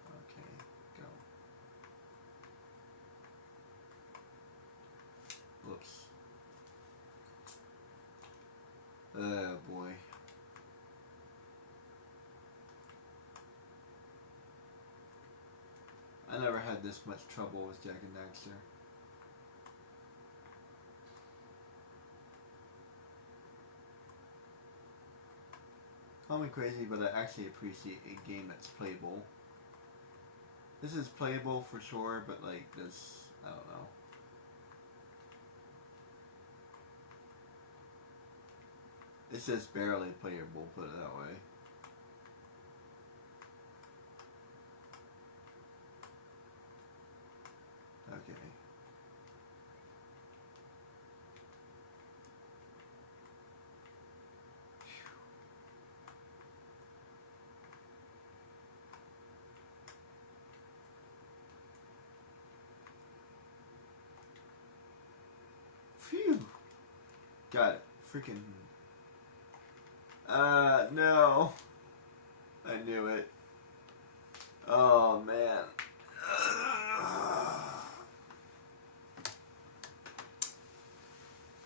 Okay, go. Whoops. Oh boy. I never had this much trouble with Jak and Daxter. Call me crazy, but I actually appreciate a game that's playable. This is playable for sure, but like this, I don't know. It's just barely playable, put it that way. Okay. Phew. Got it. Freaking. No. I knew it. Oh, man.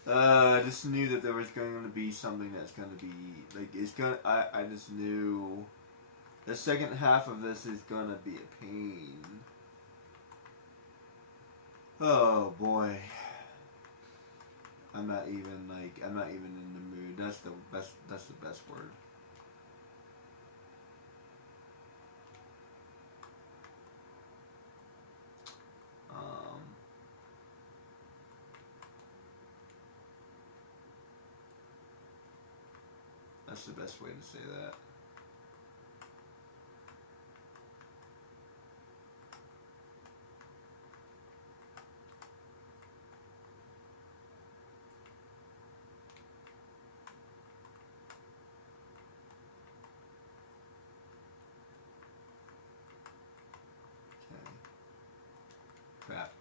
I just knew that there was going to be something that's going to be, like, it's gonna, I just knew the second half of this is going to be a pain. Oh, boy. I'm not even in the mood. That's the best word. That's the best way to say that. Crap.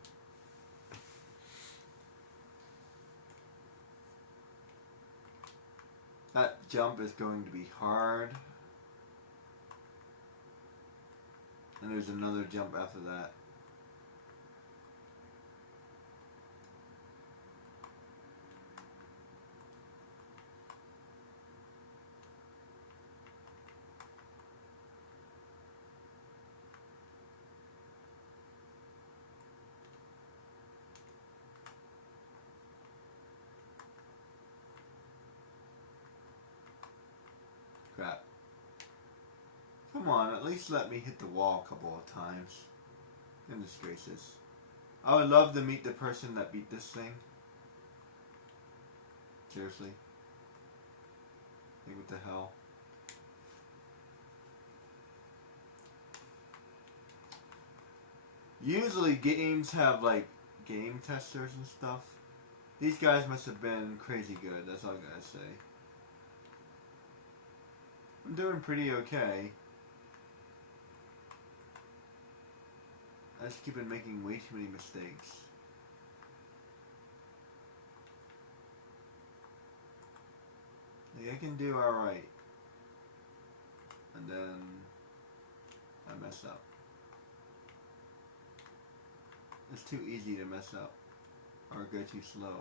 That jump is going to be hard. And there's another jump after that. Crap. Come on, at least let me hit the wall a couple of times. Goodness gracious. I would love to meet the person that beat this thing. Seriously. Like, what the hell? Usually games have, like, game testers and stuff. These guys must have been crazy good, that's all I gotta say. I'm doing pretty okay. I just keep on making way too many mistakes. Like, I can do alright. And then I mess up. It's too easy to mess up. Or go too slow.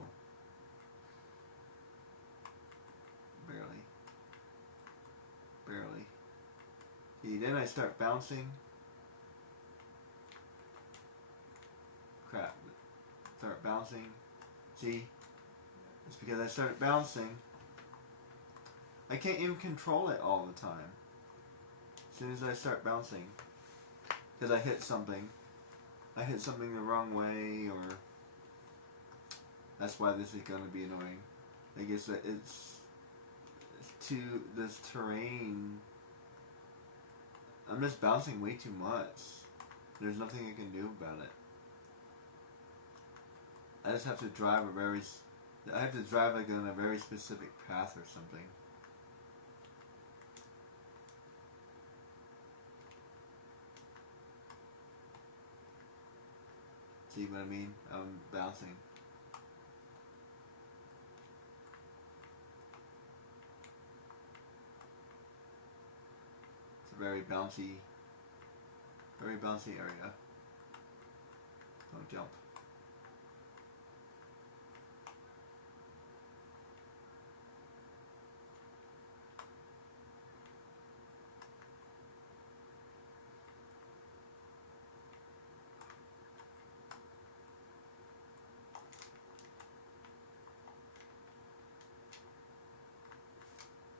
Barely. Barely. See, then I start bouncing. Crap. Start bouncing. See? It's because I started bouncing. I can't even control it all the time. As soon as I start bouncing. Because I hit something. I hit something the wrong way, or... That's why this is going to be annoying. I guess that it's too... This terrain... I'm just bouncing way too much. There's nothing I can do about it. I just have to drive a very... I have to drive like on a very specific path or something. See what I mean? I'm bouncing. It's a very bouncy area. Don't jump.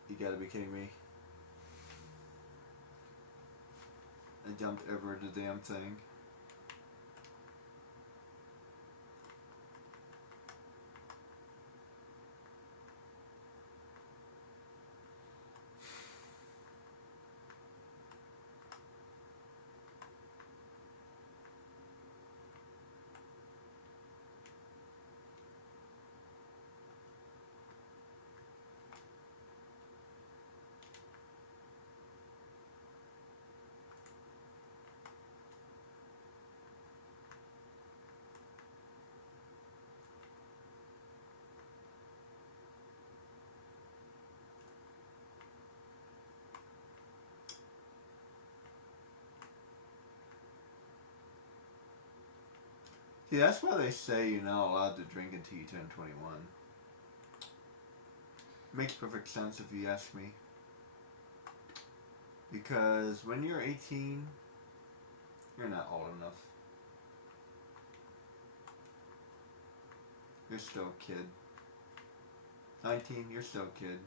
You gotta be kidding me. I jumped over the damn thing. See, that's why they say you're not allowed to drink until you turn 21. Makes perfect sense if you ask me. Because when you're 18, you're not old enough. You're still a kid. 19, you're still a kid.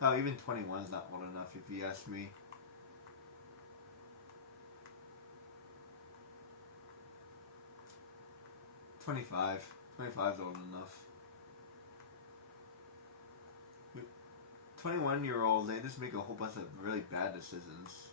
No, even 21 is not old enough if you ask me. $25 is old enough. 21-year-olds, they just make a whole bunch of really bad decisions.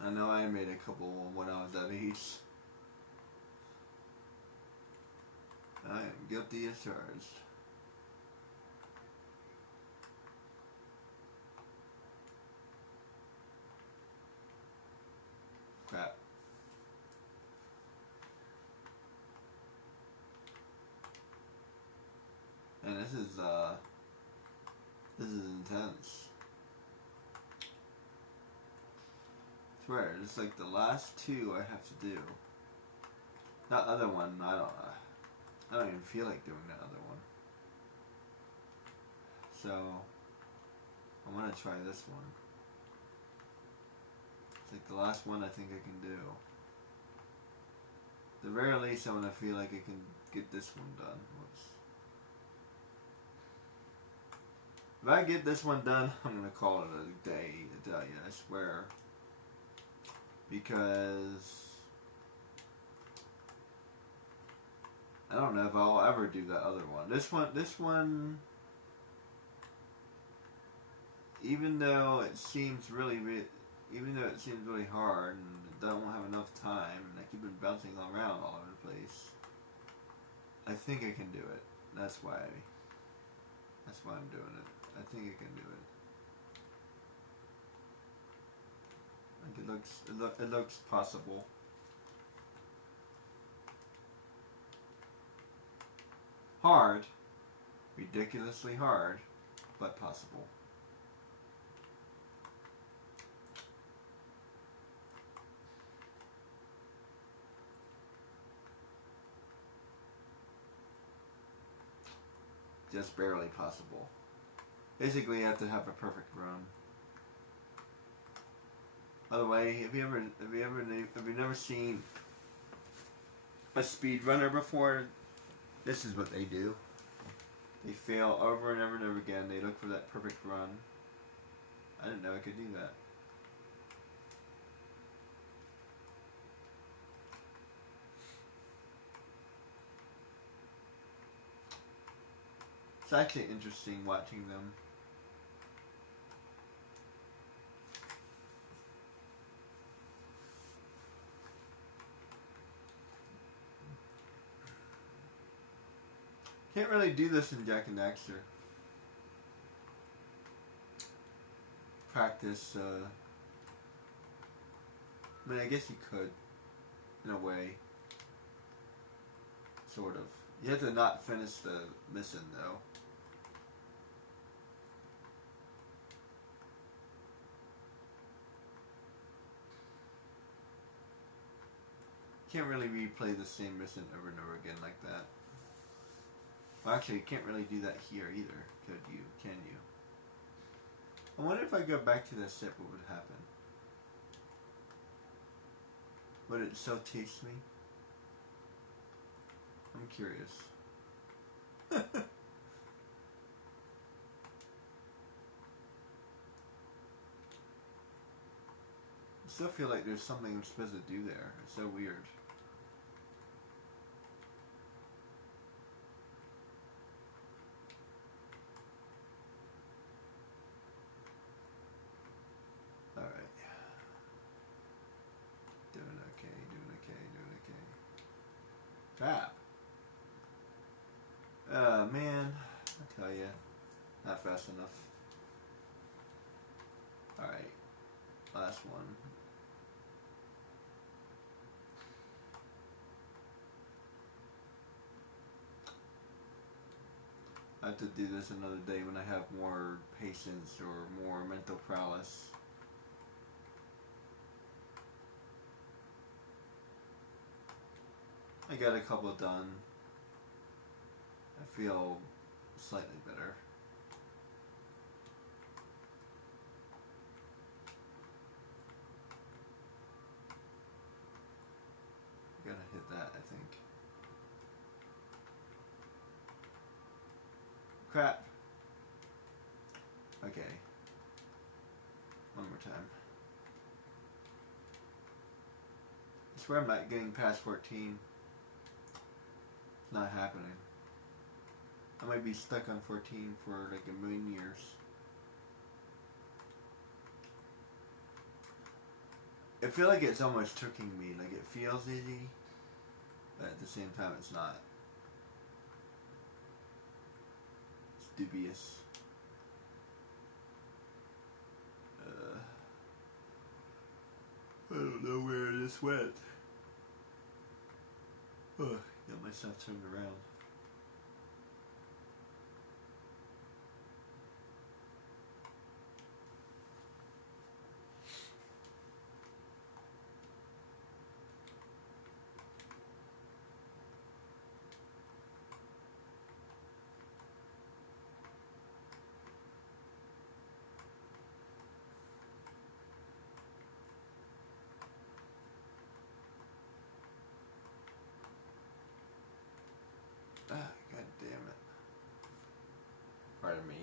I know I made a couple when I was that age. I am guilty as charged. Crap. And this is intense. swear, it's like the last two I have to do. That other one, I don't even feel like doing that other one. So, I want to try this one. It's like the last one I think I can do. At the very least, I want to feel like I can get this one done. Whoops. If I get this one done, I'm going to call it a day, I tell you, I swear. Because I don't know if I'll ever do that other one. This one, even though it seems really hard and I don't have enough time and I keep on bouncing around all over the place, I think I can do it. That's why I'm doing it. I think I can do it. Like it looks possible. Hard, ridiculously hard, but possible. Just barely possible. Basically, you have to have a perfect run. By the way, have you never seen a speedrunner before? This is what they do. They fail over and over and over again. They look for that perfect run. I didn't know I could do that. It's actually interesting watching them. Can't really do this in Jack and Daxter. Practice, I mean, I guess you could, in a way. Sort of. You have to not finish the mission, though. Can't really replay the same mission over and over again like that. Well, actually, you can't really do that here either, could you? Can you? I wonder if I go back to that ship, what would happen? Would it still taste me? I'm curious. I still feel like there's something I'm supposed to do there. It's so weird. Alright. Doing okay. Crap. Man. I tell ya. Not fast enough. Alright. Last one. I have to do this another day when I have more patience or more mental prowess. I got a couple done. I feel slightly better. I gotta hit that, I think. Crap. Okay. One more time. I swear I'm not getting past 14. It's not happening. I might be stuck on 14 for like a million years. I feel like it's almost tricking me. Like it feels easy, but at the same time it's not. It's dubious. I don't know where this went. Ugh, got myself turned around. part of me.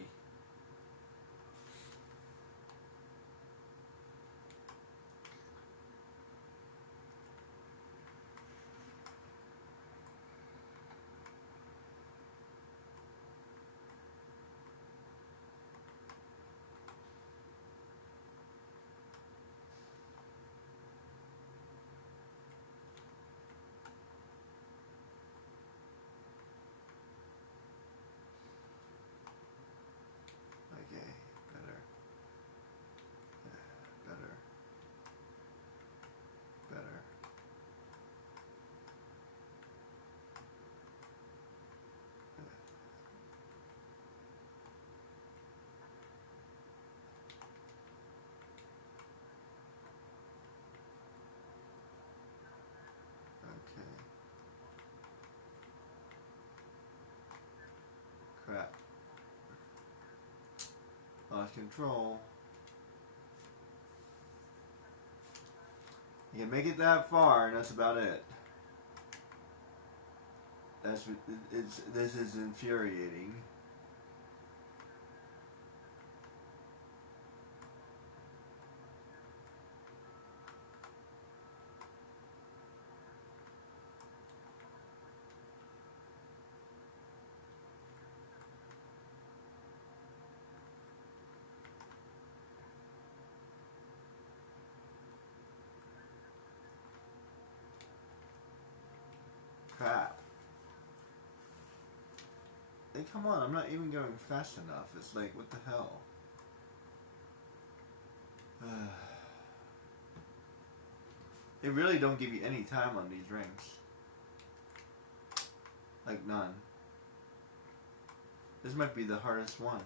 Okay, better. Better. Better. Okay. Crap. Lost control. You can make it that far, and that's about it. This is infuriating. Crap. Hey, come on, I'm not even going fast enough. It's like, what the hell? They really don't give you any time on these rings. Like, none. This might be the hardest one.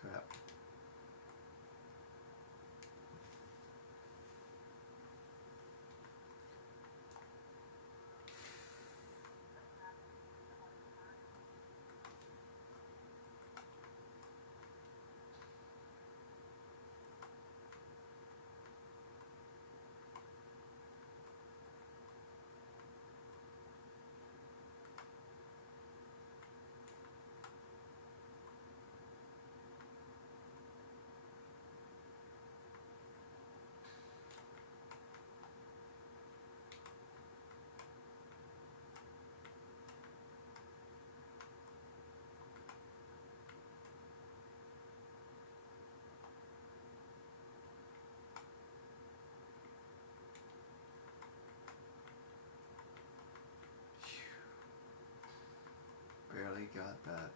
Crap. Barely got that.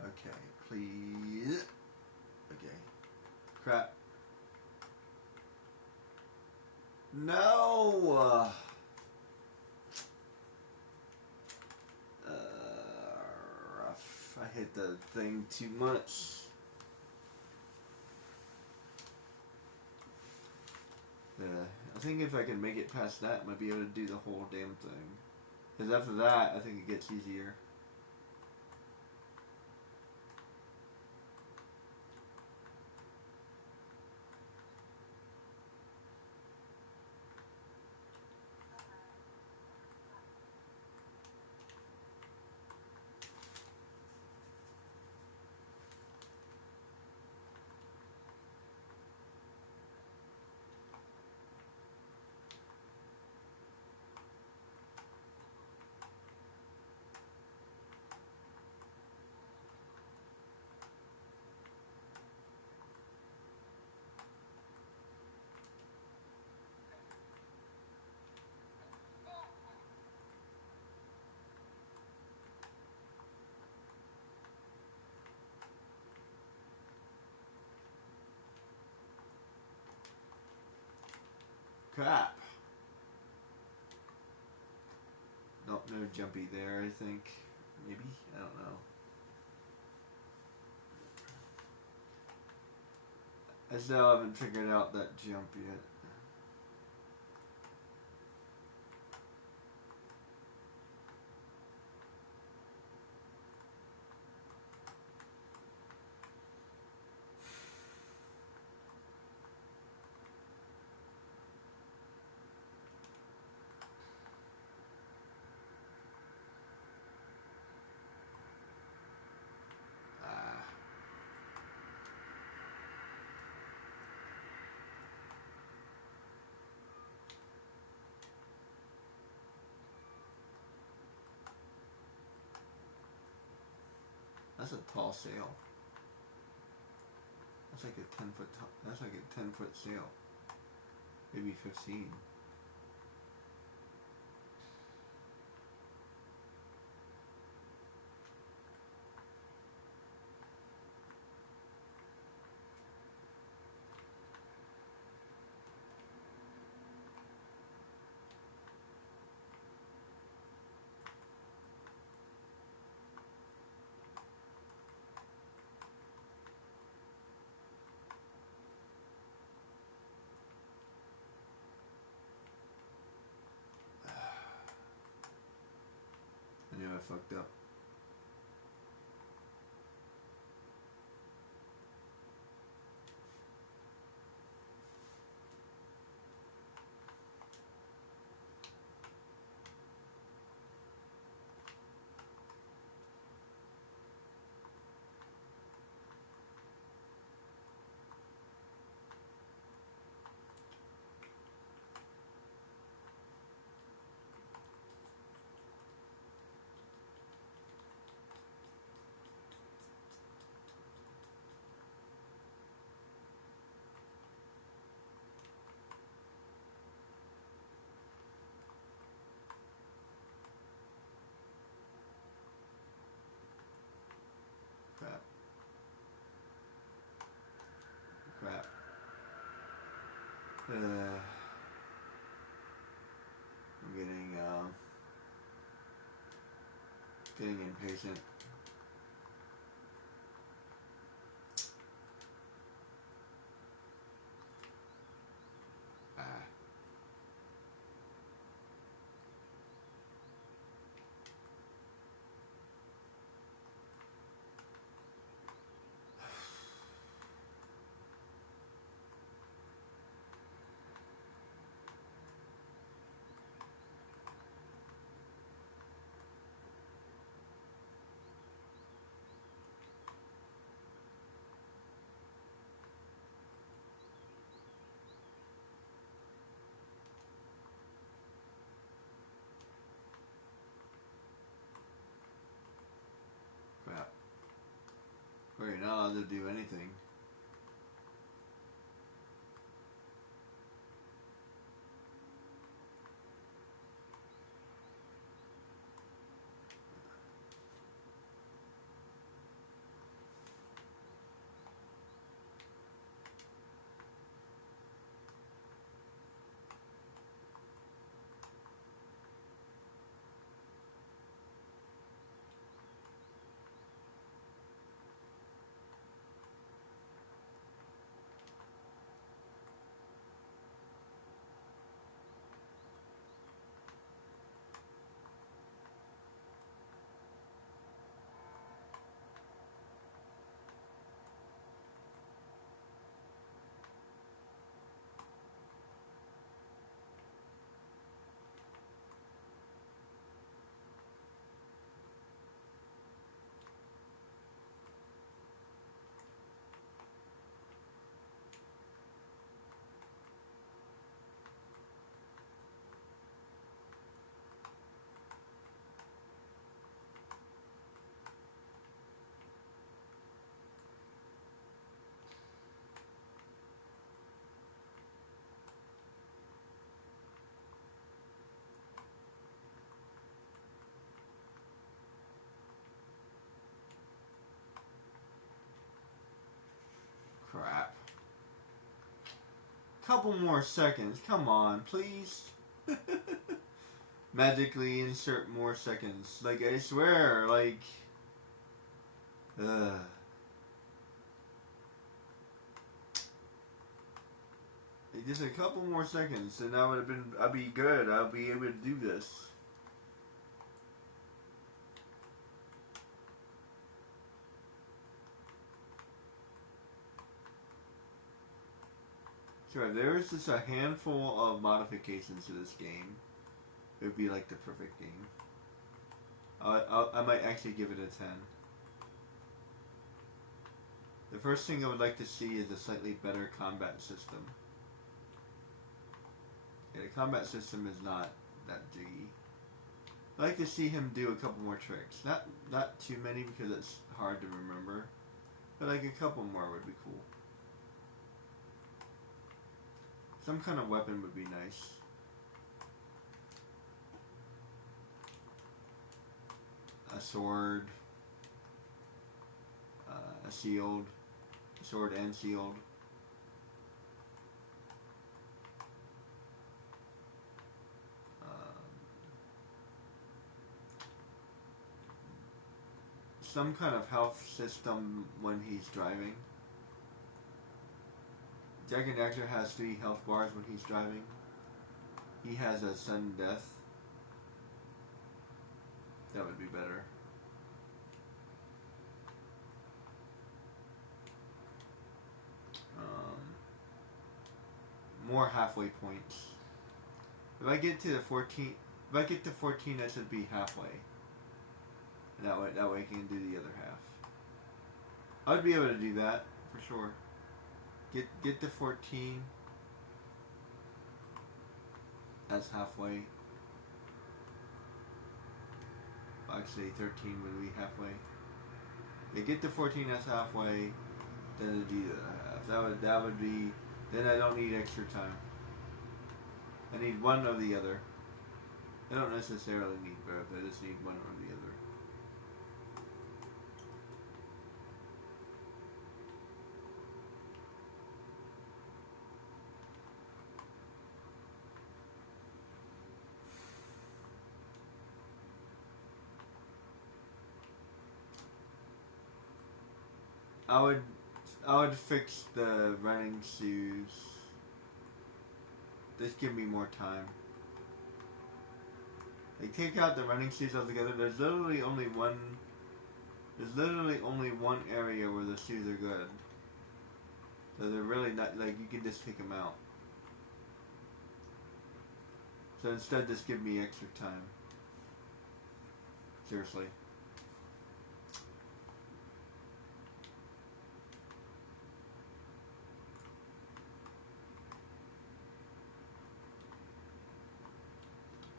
Okay, please. Okay. Crap. No! Rough. I hit the thing too much. Yeah, I think if I can make it past that, I might be able to do the whole damn thing. Because after that, I think it gets easier. Crap. Nope, no jumpy there, I think. Maybe? I don't know. I still haven't figured out that jump yet. That's a tall sail. That's like a 10-foot. That's like a 10-foot sail. Maybe 15. I knew I fucked up. Crap. Crap. I'm getting impatient. Crap. We're not allowed to do anything. Crap. Couple more seconds. Come on, please. Magically insert more seconds. Like, I swear, like... Ugh. Just a couple more seconds, and I would have been. I'd be good. I'll be able to do this. Sure, there's just a handful of modifications to this game. It would be like the perfect game. I might actually give it a 10. The first thing I would like to see is a slightly better combat system. Yeah, the combat system is not that jiggy. I'd like to see him do a couple more tricks. Not too many because it's hard to remember. But like a couple more would be cool. Some kind of weapon would be nice. A sword. A shield. A sword and shield. Some kind of health system when he's driving. Jak and Daxter has 3 health bars when he's driving. He has a sudden death. That would be better. More halfway points. If I get to 14, that should be halfway. And that way I can do the other half. I would be able to do that for sure. Get to 14. That's halfway. Actually, 13 would be halfway. Yeah, get to 14. That's halfway. Then to do the half. That would be. Then I don't need extra time. I need one or the other. I don't necessarily need both. I just need one or the other. I would fix the running shoes. Just give me more time. Like, take out the running shoes altogether. There's literally only one area where the shoes are good. So they're really not, like, you can just take them out. So instead, just give me extra time. Seriously.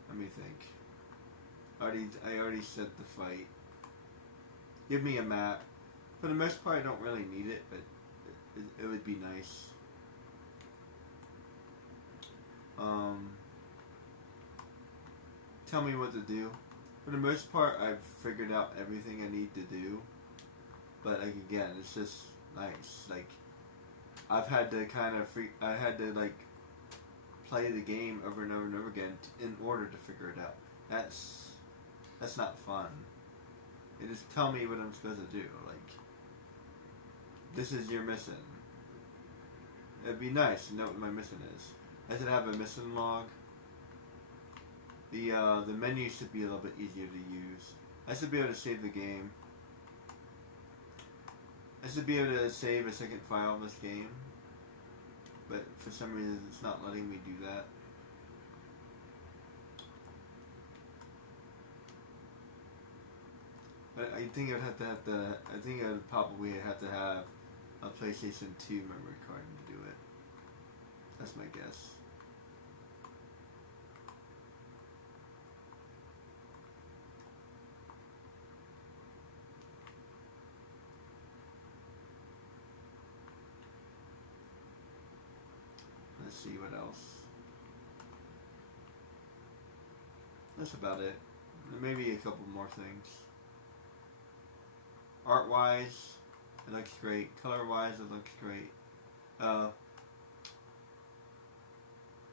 Let me think. I already set the fight. Give me a map. For the most part, I don't really need it, but it would be nice. Tell me what to do. For the most part, I've figured out everything I need to do. But like, again, it's just nice. Like, I've had to like play the game over and over and over again in order to figure it out. That's not fun. It just tell me what I'm supposed to do. Like, this is your mission. It'd be nice to know what my mission is. I should have a mission log. The menu should be a little bit easier to use. I should be able to save the game. I should be able to save a second file of this game. But for some reason it's not letting me do that. But I think I would probably have to have a PlayStation 2 memory card to do it. That's my guess. Let's see what else. That's about it. Maybe a couple more things. Art-wise, it looks great. Color-wise, it looks great. I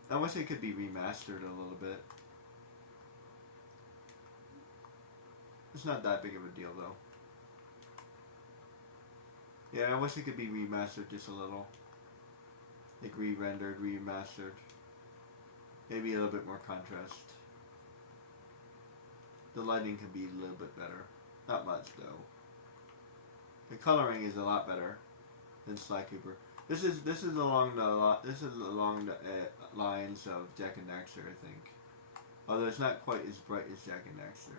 wish it could be remastered a little bit. It's not that big of a deal, though. Yeah, I wish it could be remastered just a little. like re-rendered, remastered. Maybe a little bit more contrast. The lighting can be a little bit better. Not much though. The coloring is a lot better than Sly Cooper. This is along the lines of Jak and Daxter, I think. Although it's not quite as bright as Jak and Daxter.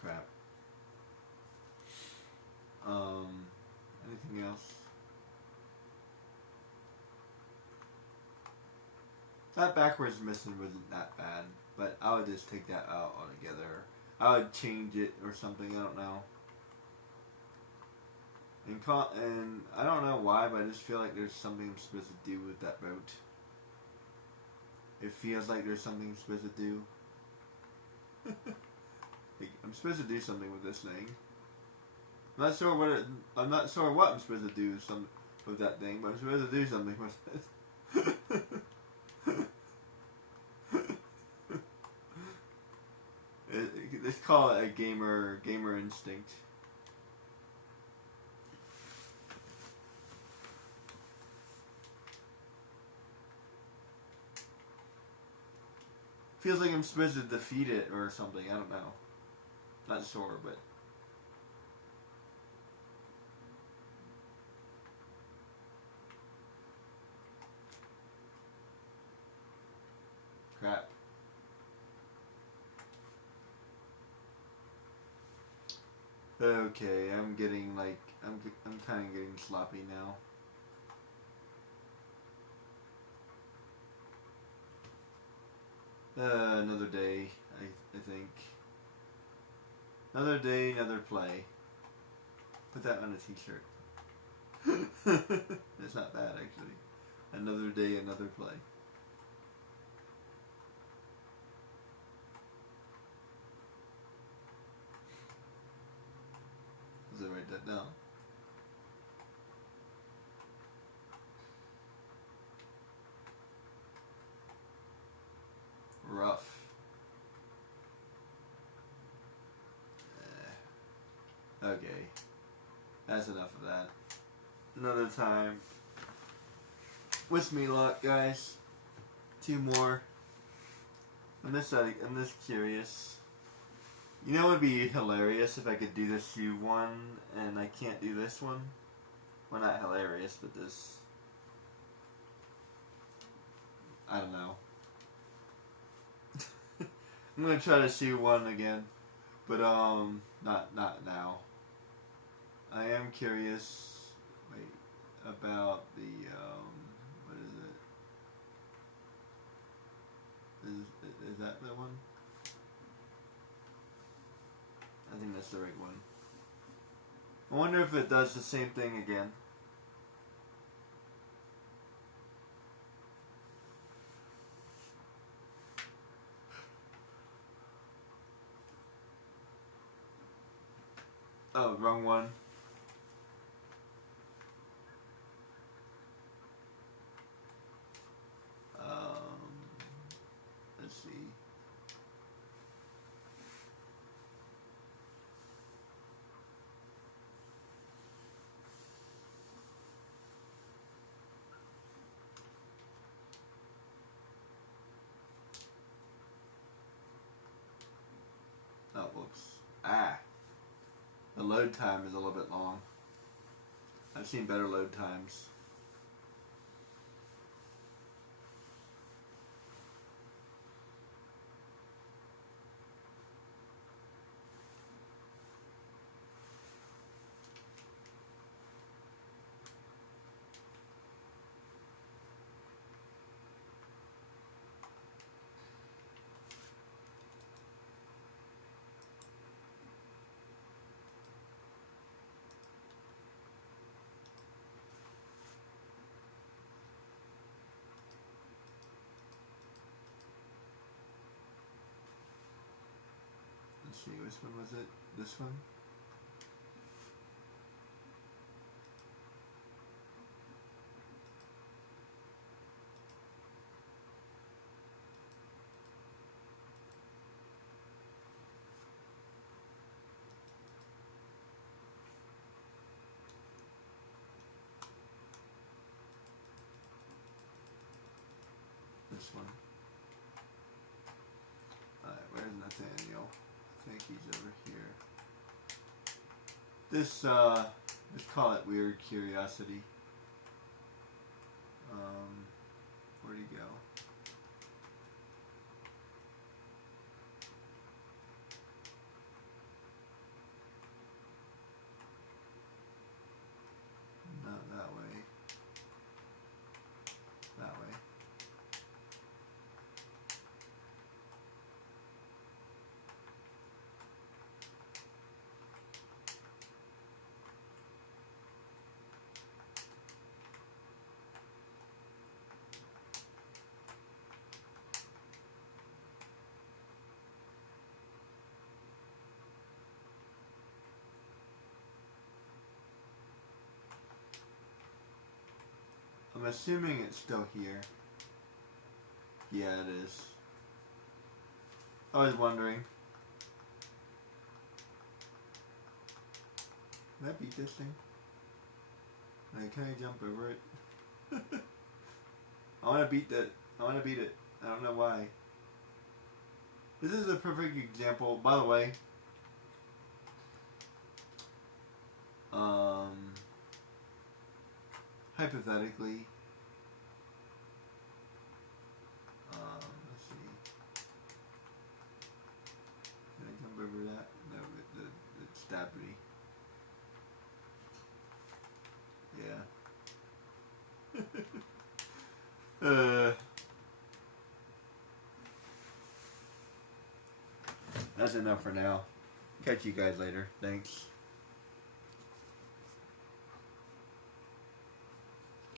Crap. Anything else? That backwards missing wasn't that bad, but I would just take that out altogether. I would change it or something, I don't know. And I don't know why, but I just feel like there's something I'm supposed to do with that boat. It feels like there's something I'm supposed to do. Like, I'm supposed to do something with this thing. I'm not sure what I'm supposed to do with that thing, but I'm supposed to do something with it. Let's call it a gamer instinct. Feels like I'm supposed to defeat it or something. I don't know. Not sure, but crap. Okay, I'm getting like I'm kind of getting sloppy now. Another day, I think. Another day, another play. Put that on a t-shirt. It's not bad, actually. Another day, another play. Let's write that down. Rough. Okay. That's enough of that. Another time. Wish me luck, guys. 2 more. I'm just curious. You know, it would be hilarious if I could do this one and I can't do this one. Well, not hilarious, but this. I don't know. I'm gonna try to see one again, but not now. I am curious. Wait, about the what is it? Is that the one? I think that's the right one. I wonder if it does the same thing again. Oh, wrong one. Let's see. Oh, whoops. The load time is a little bit long. I've seen better load times. see, which one was it? This one? This one. Alright, where's Nathaniel? I think he's over here. This, let's call it Weird Curiosity. Where'd he go? Not that way. That way. I'm assuming it's still here. Yeah, it is. I was wondering. Can I beat this thing? Like, can I jump over it? I want to beat that. I want to beat it. I don't know why. This is a perfect example. By the way, hypothetically, let's see. Can I jump over that? No, it stabbed me. Yeah. That's enough for now. Catch you guys later. Thanks.